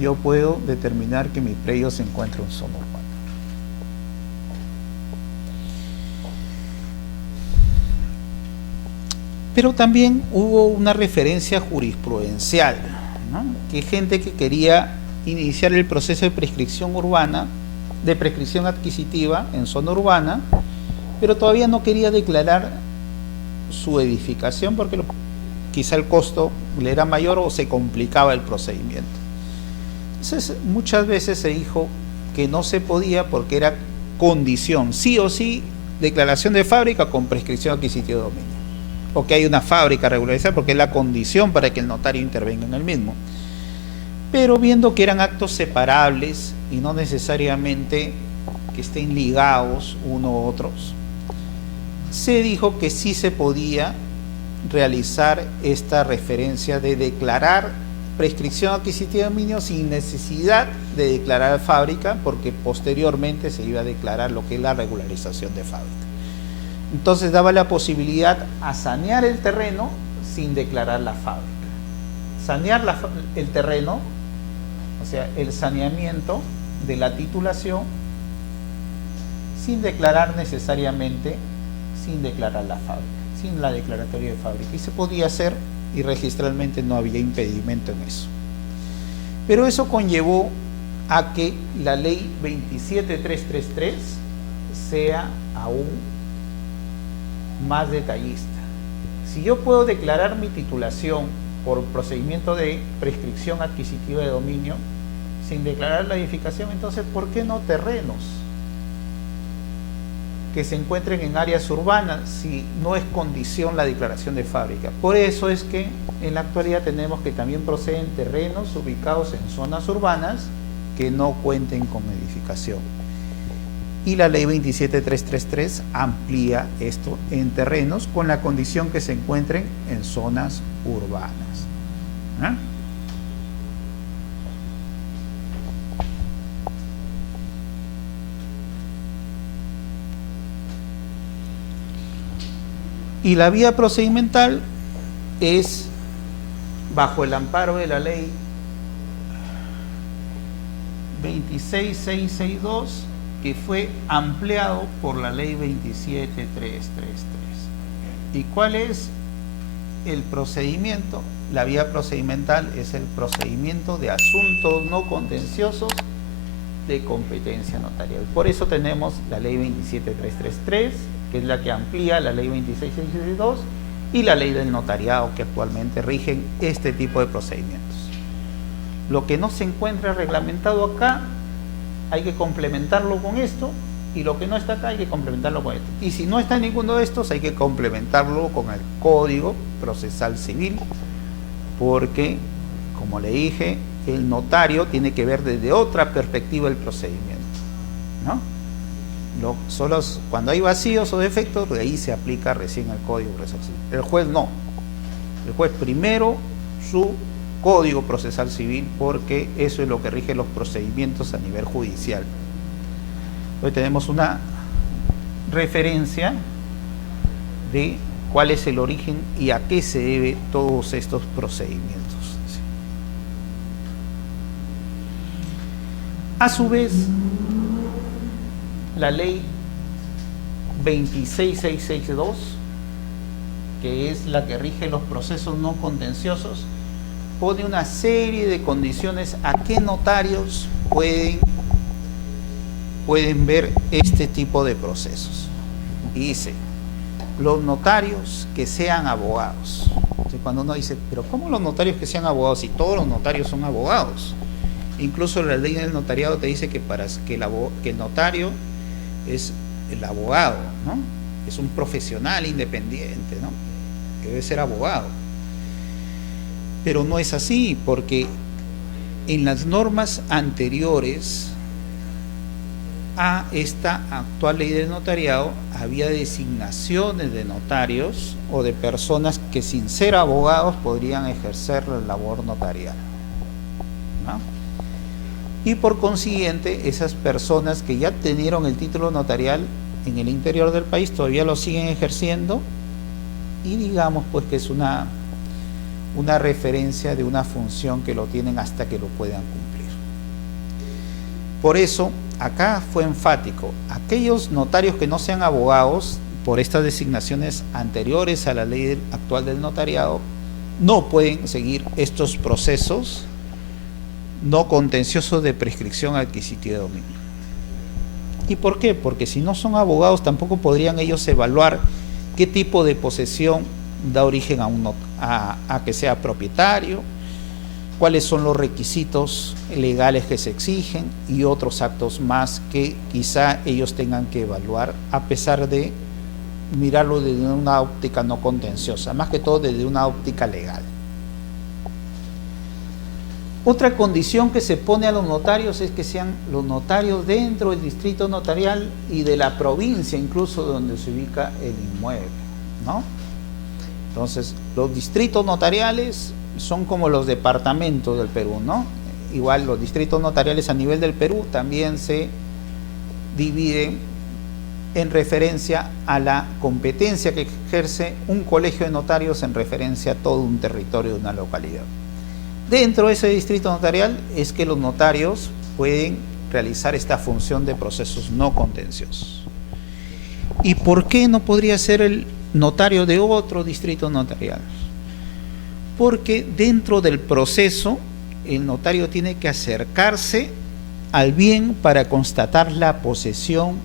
yo puedo determinar que mi predio se encuentra en zona urbana. Pero también hubo una referencia jurisprudencial, ¿no? Que gente que quería iniciar el proceso de prescripción urbana, de prescripción adquisitiva en zona urbana, pero todavía no quería declarar su edificación porque quizá el costo le era mayor o se complicaba el procedimiento. Entonces muchas veces se dijo que no se podía porque era condición, sí o sí, declaración de fábrica con prescripción adquisitiva de dominio, o que hay una fábrica regularizada porque es la condición para que el notario intervenga en el mismo. Pero viendo que eran actos separables y no necesariamente que estén ligados uno u otros, se dijo que sí se podía realizar esta referencia de declarar prescripción adquisitiva de dominio sin necesidad de declarar fábrica, porque posteriormente se iba a declarar lo que es la regularización de fábrica. Entonces daba la posibilidad a sanear el terreno sin declarar la fábrica. Sanear el terreno, o sea, el saneamiento de la titulación sin declarar necesariamente, sin declarar la fábrica, sin la declaratoria de fábrica. Y se podía hacer y registralmente no había impedimento en eso. Pero eso conllevó a que la ley 27333 sea aún más detallista. Si yo puedo declarar mi titulación por procedimiento de prescripción adquisitiva de dominio sin declarar la edificación, entonces ¿por qué no terrenos que se encuentren en áreas urbanas si no es condición la declaración de fábrica? Por eso es que en la actualidad tenemos que también proceden terrenos ubicados en zonas urbanas que no cuenten con edificación. Y la ley 27333 amplía esto en terrenos con la condición que se encuentren en zonas urbanas. ¿Ah? Y la vía procedimental es bajo el amparo de la ley 26662, que fue ampliado por la ley 27333. ¿Y cuál es el procedimiento? La vía procedimental es el procedimiento de asuntos no contenciosos de competencia notarial. Por eso tenemos la ley 27333, que es la que amplía la ley 26662, y la ley del notariado, que actualmente rigen este tipo de procedimientos. Lo que no se encuentra reglamentado acá, hay que complementarlo con esto, y lo que no está acá hay que complementarlo con esto. Y si no está en ninguno de estos, hay que complementarlo con el Código Procesal Civil, porque, como le dije, el notario tiene que ver desde otra perspectiva el procedimiento, ¿no? Solo cuando hay vacíos o defectos, de ahí se aplica recién el Código Procesal Civil. El juez no. El juez primero su Código Procesal Civil, porque eso es lo que rige los procedimientos a nivel judicial. Hoy tenemos una referencia de cuál es el origen y a qué se debe todos estos procedimientos. A su vez, la ley 26662, que es la que rige los procesos no contenciosos, pone una serie de condiciones a qué notarios pueden ver este tipo de procesos. Y dice, los notarios que sean abogados. Entonces, cuando uno dice, pero ¿cómo los notarios que sean abogados? Si todos los notarios son abogados. Incluso la ley del notariado te dice que que el notario es el abogado, ¿no? Es un profesional independiente, ¿no? Que debe ser abogado. Pero no es así, porque en las normas anteriores a esta actual ley del notariado había designaciones de notarios o de personas que sin ser abogados podrían ejercer la labor notarial, ¿no? Y por consiguiente, esas personas que ya tenieron el título notarial en el interior del país todavía lo siguen ejerciendo, y digamos pues que es una referencia de una función que lo tienen hasta que lo puedan cumplir. Por eso, acá fue enfático, aquellos notarios que no sean abogados, por estas designaciones anteriores a la ley actual del notariado, no pueden seguir estos procesos no contenciosos de prescripción adquisitiva de dominio. ¿Y por qué? Porque si no son abogados tampoco podrían ellos evaluar qué tipo de posesión da origen a que sea propietario, cuáles son los requisitos legales que se exigen y otros actos más que quizá ellos tengan que evaluar, a pesar de mirarlo desde una óptica no contenciosa, más que todo desde una óptica legal. Otra condición que se pone a los notarios es que sean los notarios dentro del distrito notarial y de la provincia incluso donde se ubica el inmueble, ¿no? Entonces, los distritos notariales son como los departamentos del Perú, ¿no? Igual los distritos notariales a nivel del Perú también se dividen en referencia a la competencia que ejerce un colegio de notarios en referencia a todo un territorio de una localidad. Dentro de ese distrito notarial es que los notarios pueden realizar esta función de procesos no contenciosos. ¿Y por qué no podría ser el notario de otro distrito notarial? Porque dentro del proceso el notario tiene que acercarse al bien para constatar la posesión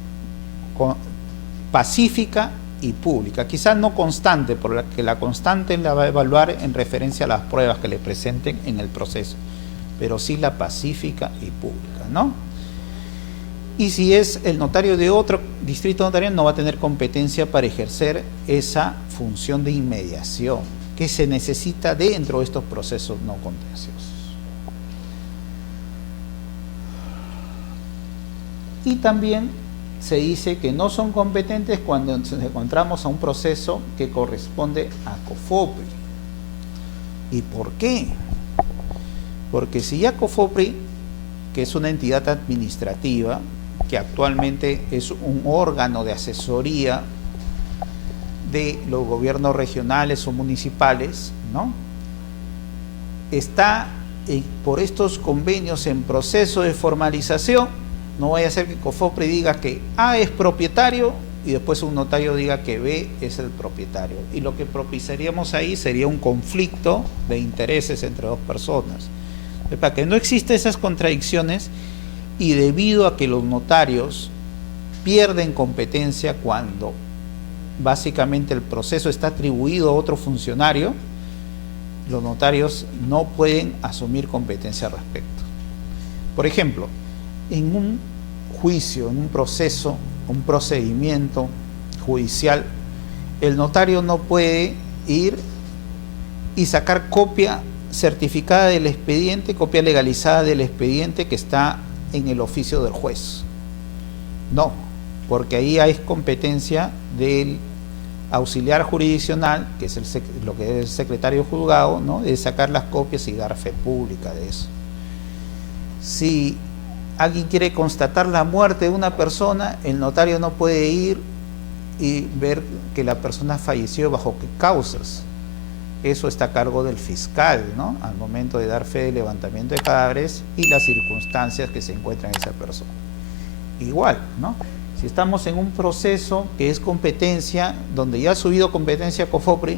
pacífica y pública, quizás no constante, porque la constante la va a evaluar en referencia a las pruebas que le presenten en el proceso, pero sí la pacífica y pública, ¿no? Y si es el notario de otro distrito notarial, no va a tener competencia para ejercer esa función de inmediación que se necesita dentro de estos procesos no contenciosos. Y también se dice que no son competentes cuando nos encontramos a un proceso que corresponde a COFOPRI. ¿Y por qué? Porque si ya COFOPRI, que es una entidad administrativa, que actualmente es un órgano de asesoría de los gobiernos regionales o municipales, ¿no? Está por estos convenios en proceso de formalización. No vaya a ser que COFOPRI diga que A es propietario y después un notario diga que B es el propietario. Y lo que propiciaríamos ahí sería un conflicto de intereses entre dos personas. Para que no exista esas contradicciones, y debido a que los notarios pierden competencia cuando básicamente el proceso está atribuido a otro funcionario, los notarios no pueden asumir competencia al respecto. Por ejemplo, en un juicio, en un proceso, un procedimiento judicial, el notario no puede ir y sacar copia certificada del expediente, copia legalizada del expediente que está en el oficio del juez. No, porque ahí hay competencia del auxiliar jurisdiccional, que es lo que es el secretario juzgado, ¿no?, de sacar las copias y dar fe pública de eso. Si alguien quiere constatar la muerte de una persona, el notario no puede ir y ver que la persona falleció bajo qué causas. Eso está a cargo del fiscal, ¿no?, al momento de dar fe de levantamiento de cadáveres y las circunstancias que se encuentran en esa persona. Igual, ¿no? Si estamos en un proceso que es competencia, donde ya ha subido competencia COFOPRI,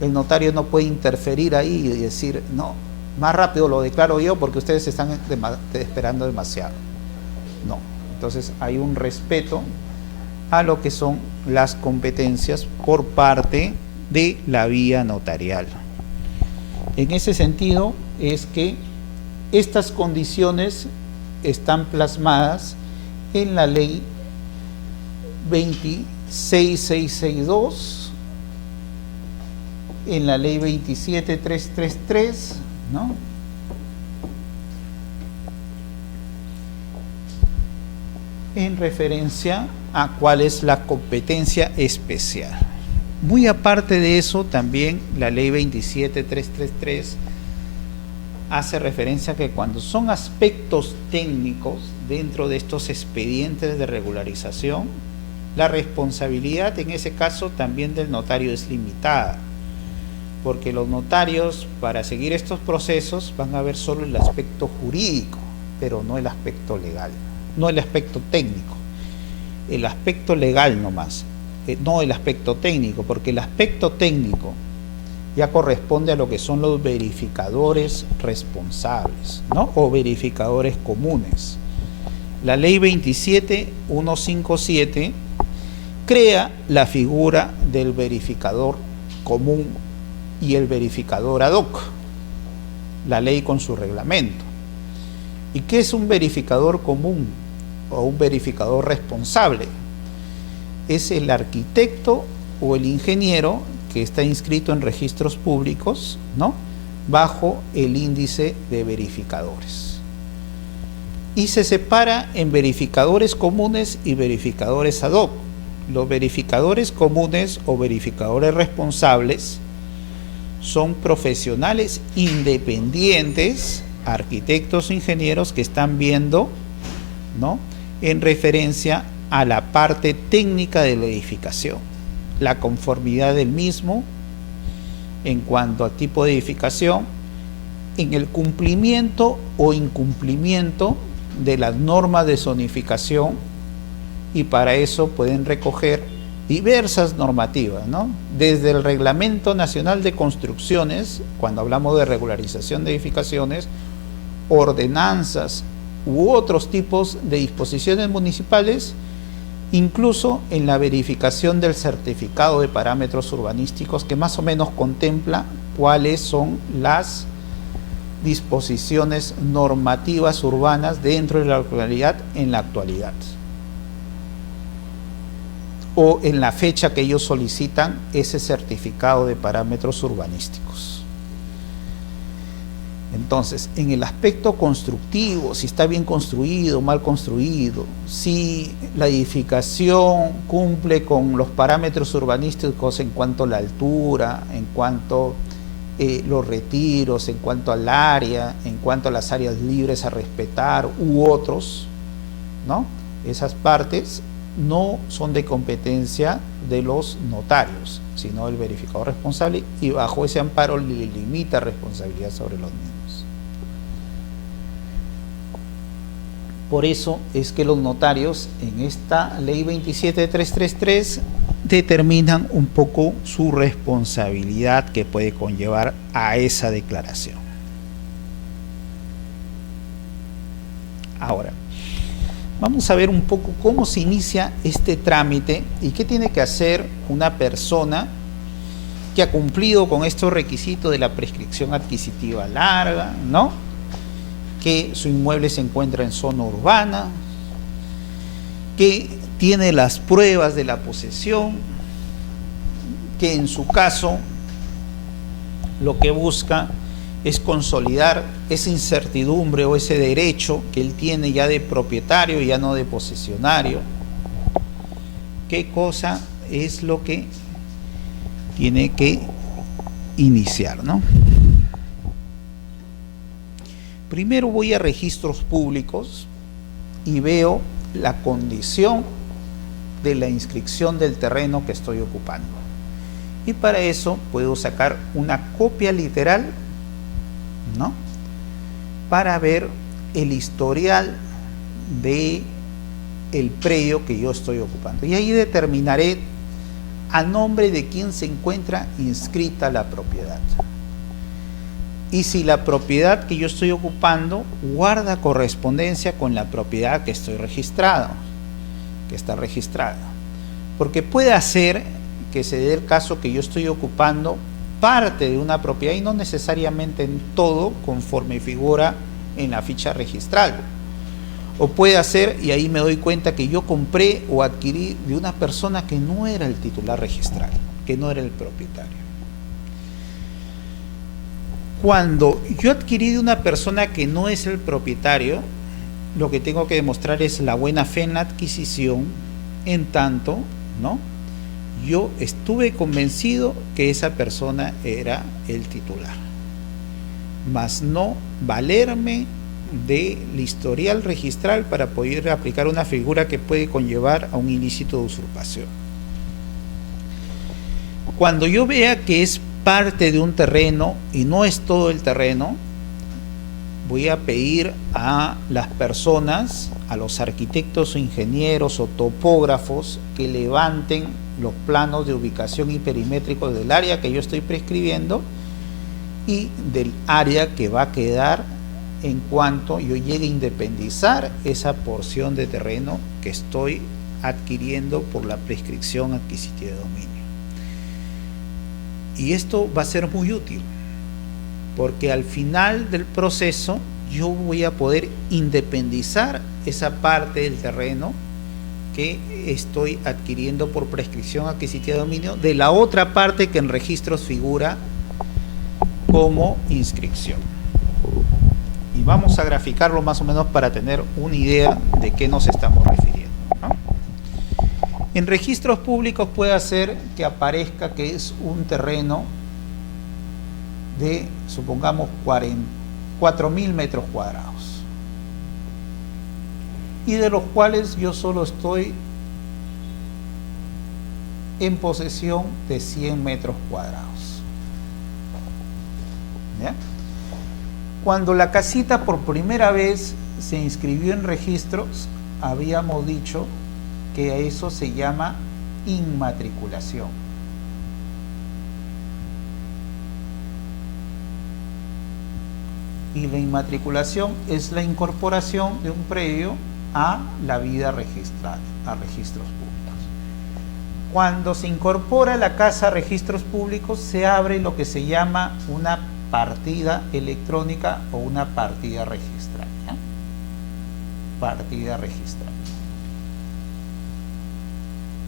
el notario no puede interferir ahí y decir, no, más rápido lo declaro yo porque ustedes están esperando demasiado. No, entonces hay un respeto a lo que son las competencias por parte de la vía notarial. En ese sentido es que estas condiciones están plasmadas en la ley 26662, en la ley 27333, ¿no?, en referencia a cuál es la competencia especial. Muy aparte de eso, también la ley 27333 hace referencia a que cuando son aspectos técnicos dentro de estos expedientes de regularización, la responsabilidad en ese caso también del notario es limitada, porque los notarios, para seguir estos procesos, van a ver solo el aspecto jurídico, pero no el aspecto legal, no el aspecto técnico, el aspecto legal nomás, no el aspecto técnico, porque el aspecto técnico ya corresponde a lo que son los verificadores responsables, ¿no?, o verificadores comunes. La ley 27157 crea la figura del verificador común y el verificador ad hoc, la ley con su reglamento. ¿Y qué es un verificador común o un verificador responsable? Es el arquitecto o el ingeniero que está inscrito en registros públicos, ¿no?, bajo el índice de verificadores. Y se separa en verificadores comunes y verificadores ad hoc. Los verificadores comunes o verificadores responsables son profesionales independientes, arquitectos e ingenieros que están viendo, ¿no?, en referencia a la parte técnica de la edificación, la conformidad del mismo en cuanto a tipo de edificación, en el cumplimiento o incumplimiento de las normas de zonificación, y para eso pueden recoger diversas normativas, ¿no?, desde el Reglamento Nacional de Construcciones, cuando hablamos de regularización de edificaciones, ordenanzas u otros tipos de disposiciones municipales, incluso en la verificación del certificado de parámetros urbanísticos, que más o menos contempla cuáles son las disposiciones normativas urbanas dentro de la localidad en la actualidad, o en la fecha que ellos solicitan ese certificado de parámetros urbanísticos. Entonces, en el aspecto constructivo, si está bien construido, mal construido, si la edificación cumple con los parámetros urbanísticos en cuanto a la altura, en cuanto los retiros, en cuanto al área, en cuanto a las áreas libres a respetar u otros, ¿no?, esas partes no son de competencia de los notarios, sino del verificador responsable, y bajo ese amparo le limita responsabilidad sobre los mismos. Por eso es que los notarios en esta ley 27333 determinan un poco su responsabilidad que puede conllevar a esa declaración. Ahora, vamos a ver un poco cómo se inicia este trámite y qué tiene que hacer una persona que ha cumplido con estos requisitos de la prescripción adquisitiva larga, ¿no? Que su inmueble se encuentra en zona urbana, que tiene las pruebas de la posesión, que en su caso lo que busca es consolidar esa incertidumbre o ese derecho que él tiene ya de propietario y ya no de posesionario. ¿Qué cosa es lo que tiene que iniciar, no? Primero voy a registros públicos y veo la condición de la inscripción del terreno que estoy ocupando. Y para eso puedo sacar una copia literal, ¿no? Para ver el historial de el predio que yo estoy ocupando. Y ahí determinaré a nombre de quién se encuentra inscrita la propiedad. Y si la propiedad que yo estoy ocupando guarda correspondencia con la propiedad que estoy registrado, que está registrada. Porque puede hacer que se dé el caso que yo estoy ocupando parte de una propiedad y no necesariamente en todo conforme figura en la ficha registral. O puede hacer, y ahí me doy cuenta, que yo compré o adquirí de una persona que no era el titular registral, que no era el propietario. Cuando yo adquirí de una persona que no es el propietario, lo que tengo que demostrar es la buena fe en la adquisición, en tanto, ¿no?, yo estuve convencido que esa persona era el titular, mas no valerme del historial registral para poder aplicar una figura que puede conllevar a un ilícito de usurpación. Cuando yo vea que es parte de un terreno y no es todo el terreno, voy a pedir a las personas, a los arquitectos o ingenieros o topógrafos, que levanten los planos de ubicación y perimétricos del área que yo estoy prescribiendo y del área que va a quedar en cuanto yo llegue a independizar esa porción de terreno que estoy adquiriendo por la prescripción adquisitiva de dominio. Y esto va a ser muy útil, porque al final del proceso yo voy a poder independizar esa parte del terreno que estoy adquiriendo por prescripción adquisitiva de dominio de la otra parte que en registros figura como inscripción. Y vamos a graficarlo más o menos para tener una idea de qué nos estamos refiriendo, ¿no? En registros públicos puede hacer que aparezca que es un terreno de, supongamos, 4.000 metros cuadrados, y de los cuales yo solo estoy en posesión de 100 metros cuadrados. ¿Ya? Cuando la casita por primera vez se inscribió en registros, habíamos dicho que a eso se llama inmatriculación. Y la inmatriculación es la incorporación de un predio a la vida registral, a registros públicos. Cuando se incorpora la casa a registros públicos, se abre lo que se llama una partida electrónica o una partida registral, ¿ya? Partida registral.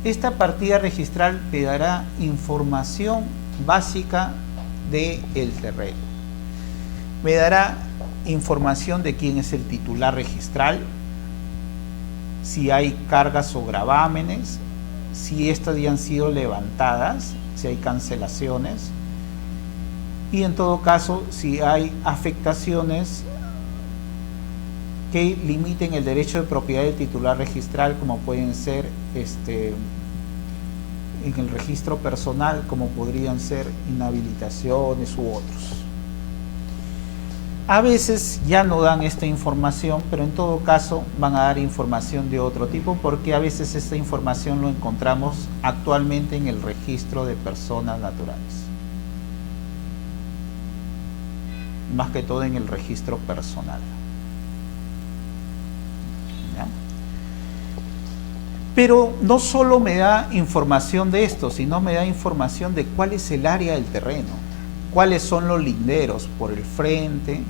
Esta partida registral te dará información básica del terreno. Me dará información de quién es el titular registral, si hay cargas o gravámenes, si estas ya han sido levantadas, si hay cancelaciones, y en todo caso si hay afectaciones que limiten el derecho de propiedad del titular registral, como pueden ser en el registro personal, como podrían ser inhabilitaciones u otros. A veces ya no dan esta información, pero en todo caso van a dar información de otro tipo, porque a veces esta información lo encontramos actualmente en el registro de personas naturales. Más que todo en el registro personal. ¿Ya? Pero no solo me da información de esto, sino me da información de cuál es el área del terreno, cuáles son los linderos, por el frente,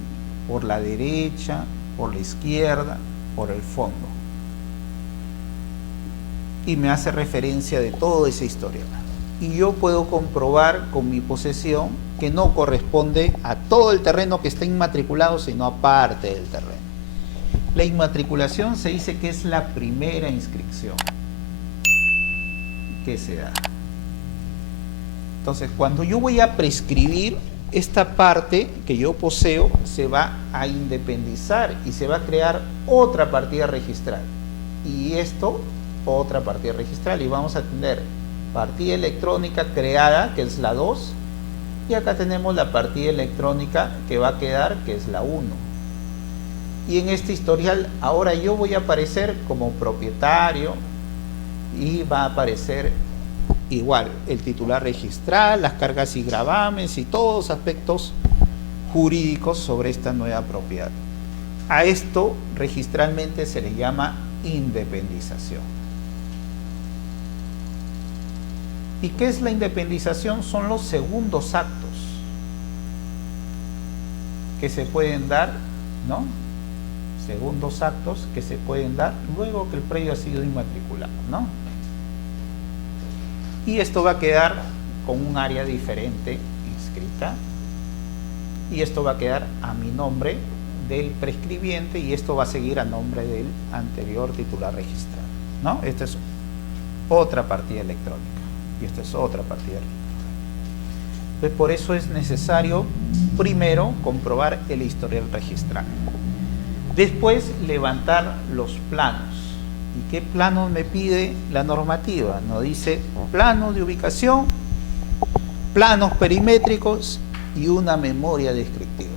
por la derecha, por la izquierda, por el fondo. Y me hace referencia de toda esa historia. Y yo puedo comprobar con mi posesión que no corresponde a todo el terreno que está inmatriculado, sino a parte del terreno. La inmatriculación se dice que es la primera inscripción que se da. Entonces, cuando yo voy a prescribir, esta parte que yo poseo se va a independizar y se va a crear otra partida registral. Y esto, otra partida registral. Y vamos a tener partida electrónica creada, que es la 2, y acá tenemos la partida electrónica que va a quedar, que es la 1. Y en este historial ahora yo voy a aparecer como propietario y va a aparecer igual el titular registral, las cargas y gravames y todos los aspectos jurídicos sobre esta nueva propiedad. A esto registralmente se le llama independización. ¿Y qué es la independización? Son los segundos actos que se pueden dar, ¿no? Segundos actos que se pueden dar luego que el predio ha sido inmatriculado, ¿no? Y esto va a quedar con un área diferente inscrita, y esto va a quedar a mi nombre del prescribiente, y esto va a seguir a nombre del anterior titular registral, ¿no? Esta es otra partida electrónica y esta es otra partida electrónica. Entonces, por eso es necesario primero comprobar el historial registral, después levantar los planos. ¿Y qué planos me pide la normativa? Nos dice planos de ubicación, planos perimétricos y una memoria descriptiva,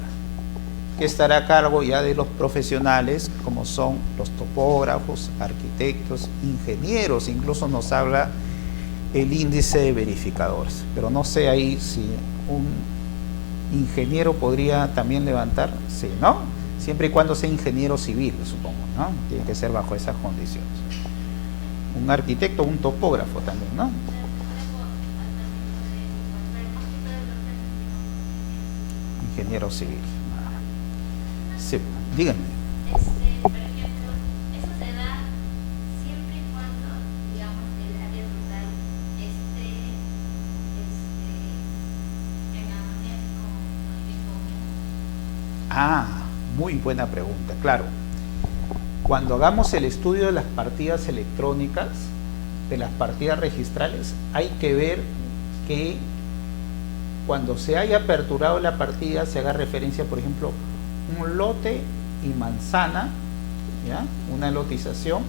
que estará a cargo ya de los profesionales, como son los topógrafos, arquitectos, ingenieros. Incluso nos habla el índice de verificadores, pero no sé ahí si un ingeniero podría también levantar, sí, ¿no? Siempre y cuando sea ingeniero civil, supongo, ¿no? Tiene que ser bajo esas condiciones. Un arquitecto, un topógrafo también, ¿no? Ingeniero civil. Sí, díganme. Por ejemplo, eso se da siempre y cuando, digamos, el área rural esté en armonía con el bien común. Ah, muy buena pregunta, claro. Cuando hagamos el estudio de las partidas electrónicas, de las partidas registrales, hay que ver que cuando se haya aperturado la partida se haga referencia, por ejemplo, un lote y manzana, ¿ya? Una lotización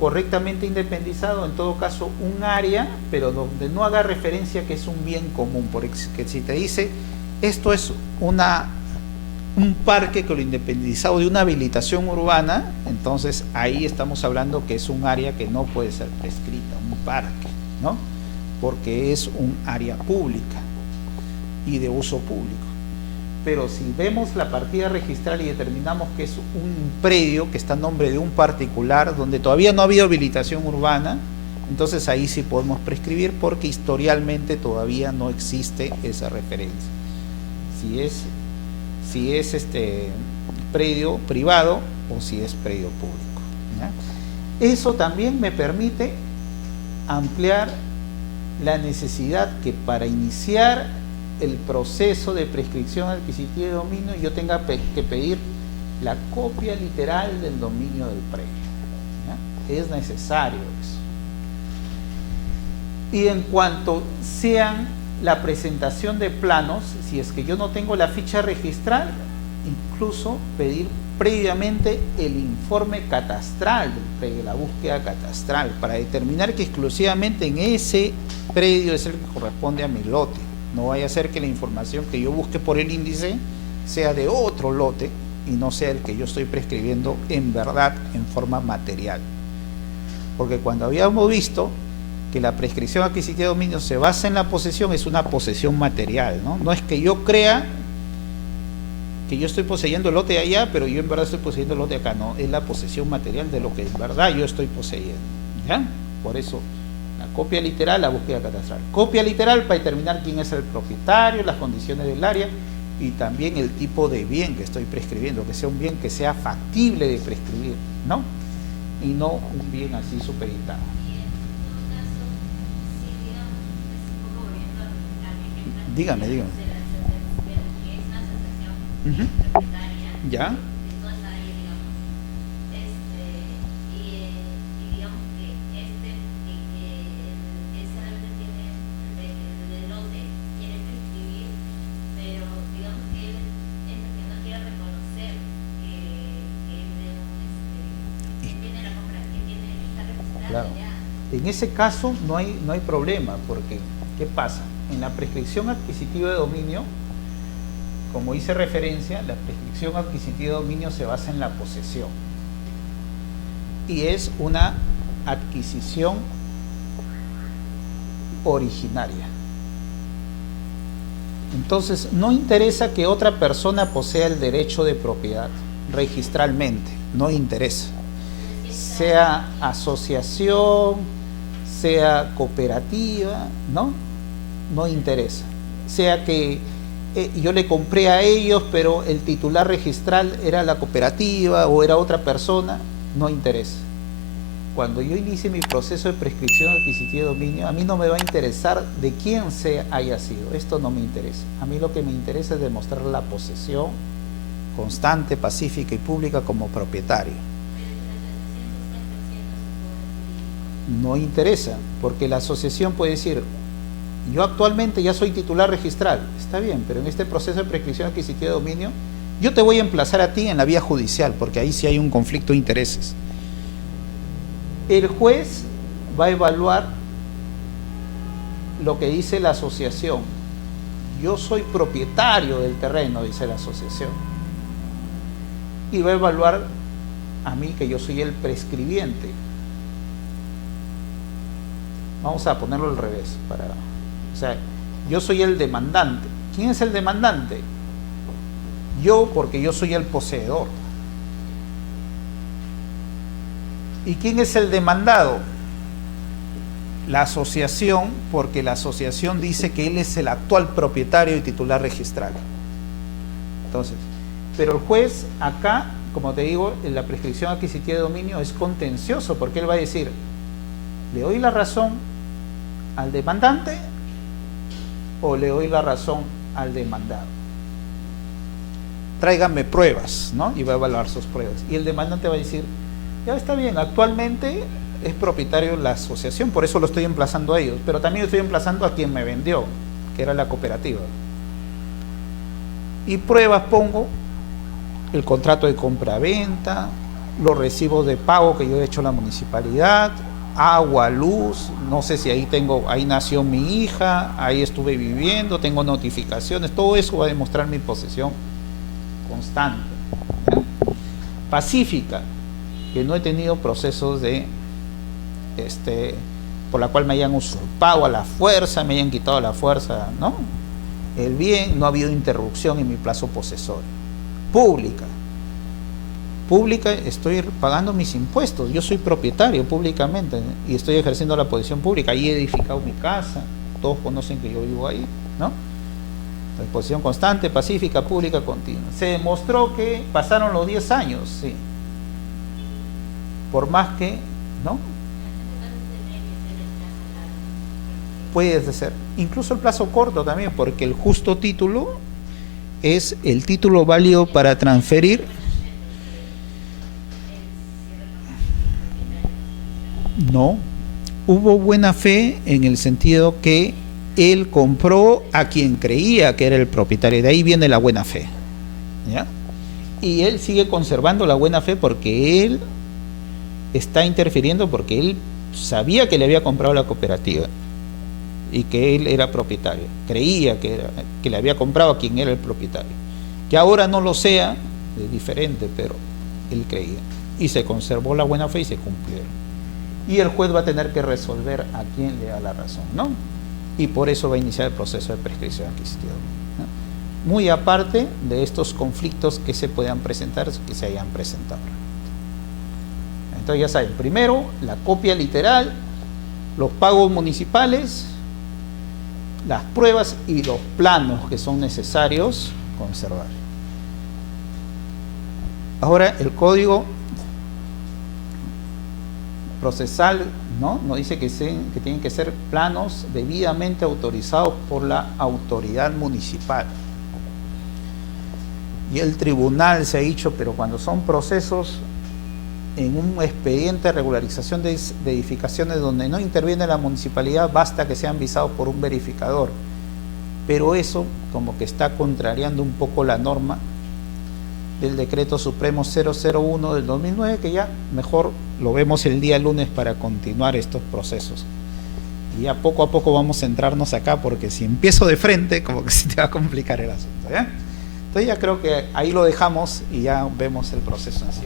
correctamente independizado, en todo caso un área, pero donde no haga referencia que es un bien común, porque si te dice esto es un parque que lo independizado de una habilitación urbana, entonces ahí estamos hablando que es un área que no puede ser prescrita, un parque, ¿no? Porque es un área pública y de uso público. Pero si vemos la partida registral y determinamos que es un predio que está a nombre de un particular, donde todavía no ha habido habilitación urbana, entonces ahí sí podemos prescribir, porque historialmente todavía no existe esa referencia. Si es predio privado o si es predio público, ¿ya? Eso también me permite ampliar la necesidad que para iniciar el proceso de prescripción adquisitiva de dominio yo tenga que pedir la copia literal del dominio del predio, ¿ya? Es necesario eso. Y en cuanto sean la presentación de planos, si es que yo no tengo la ficha registral, incluso pedir previamente el informe catastral del predio, la búsqueda catastral, para determinar que exclusivamente en ese predio es el que corresponde a mi lote. No vaya a ser que la información que yo busque por el índice sea de otro lote y no sea el que yo estoy prescribiendo en verdad en forma material. Porque cuando habíamos visto que la prescripción adquisitiva de dominio se basa en la posesión, es una posesión material, ¿no? No es que yo crea que yo estoy poseyendo el lote de allá, pero yo en verdad estoy poseyendo el lote de acá. No, es la posesión material de lo que en verdad yo estoy poseyendo, ¿ya? Por eso, la copia literal, la búsqueda catastral. Copia literal para determinar quién es el propietario, las condiciones del área y también el tipo de bien que estoy prescribiendo, que sea un bien que sea factible de prescribir, ¿no? Y no un bien así supeditado. Dígame. ¿Ya? Claro. En ese caso no hay problema, porque ¿qué pasa? En la prescripción adquisitiva de dominio, como hice referencia, la prescripción adquisitiva de dominio se basa en la posesión y es una adquisición originaria. Entonces, no interesa que otra persona posea el derecho de propiedad registralmente, no interesa. Sea asociación, sea cooperativa, no interesa. Sea que yo le compré a ellos, pero el titular registral era la cooperativa o era otra persona, no interesa. Cuando yo inicie mi proceso de prescripción adquisitiva de dominio, a mí no me va a interesar de quién haya sido. Esto no me interesa. A mí lo que me interesa es demostrar la posesión constante, pacífica y pública como propietario. No interesa, porque la asociación puede decir: yo actualmente ya soy titular registral, está bien, pero en este proceso de prescripción adquisitiva de dominio, yo te voy a emplazar a ti en la vía judicial, porque ahí sí hay un conflicto de intereses. El juez va a evaluar lo que dice la asociación. Yo soy propietario del terreno, dice la asociación. Y va a evaluar a mí, que yo soy el prescribiente. Vamos a ponerlo al revés. O sea, yo soy el demandante. ¿Quién es el demandante? Yo, porque yo soy el poseedor. ¿Y quién es el demandado? La asociación, porque la asociación dice que él es el actual propietario y titular registral. Entonces, pero el juez acá, como te digo, en la prescripción adquisitiva de dominio es contencioso, porque él va a decir: ¿le doy la razón al demandante o le doy la razón al demandado? Tráiganme pruebas, ¿no? Y va a evaluar sus pruebas. Y el demandante va a decir: ya está bien, actualmente es propietario de la asociación, por eso lo estoy emplazando a ellos, pero también estoy emplazando a quien me vendió, que era la cooperativa. Y pruebas pongo el contrato de compra-venta, los recibos de pago que yo he hecho a la municipalidad, agua, luz, no sé si ahí nació mi hija, ahí estuve viviendo, tengo notificaciones, todo eso va a demostrar mi posesión constante, ¿ya? Pacífica, que no he tenido procesos por la cual me hayan usurpado a la fuerza, me hayan quitado a la fuerza, ¿no? El bien, no ha habido interrupción en mi plazo posesorio. Pública, estoy pagando mis impuestos, yo soy propietario públicamente y estoy ejerciendo la posición pública, ahí he edificado mi casa, todos conocen que yo vivo ahí, ¿no? Entonces, posición constante, pacífica, pública, continua. Se demostró que pasaron los 10 años, sí. Por más que, ¿no? Puede ser. Incluso el plazo corto también, porque el justo título es el título válido para transferir. No, hubo buena fe en el sentido que él compró a quien creía que era el propietario, de ahí viene la buena fe, ¿ya? Y él sigue conservando la buena fe porque él está interfiriendo, porque él sabía que le había comprado la cooperativa y que él era propietario, creía que le había comprado a quien era el propietario. Que ahora no lo sea, es diferente, pero él creía. Y se conservó la buena fe y se cumplieron. Y el juez va a tener que resolver a quién le da la razón, ¿no? Y por eso va a iniciar el proceso de prescripción adquisitiva, ¿no? Muy aparte de estos conflictos que se puedan presentar, que se hayan presentado. Entonces ya saben, primero la copia literal, los pagos municipales, las pruebas y los planos que son necesarios conservar. Ahora el código procesal, ¿no? Nos dice que tienen que ser planos debidamente autorizados por la autoridad municipal. Y el tribunal se ha dicho, pero cuando son procesos en un expediente de regularización de edificaciones donde no interviene la municipalidad, basta que sean visados por un verificador. Pero eso como que está contrariando un poco la norma del Decreto Supremo 001 del 2009, que ya mejor lo vemos el día lunes para continuar estos procesos. Y ya poco a poco vamos a centrarnos acá, porque si empiezo de frente, como que se te va a complicar el asunto, ¿ya? Entonces ya creo que ahí lo dejamos y ya vemos el proceso en sí.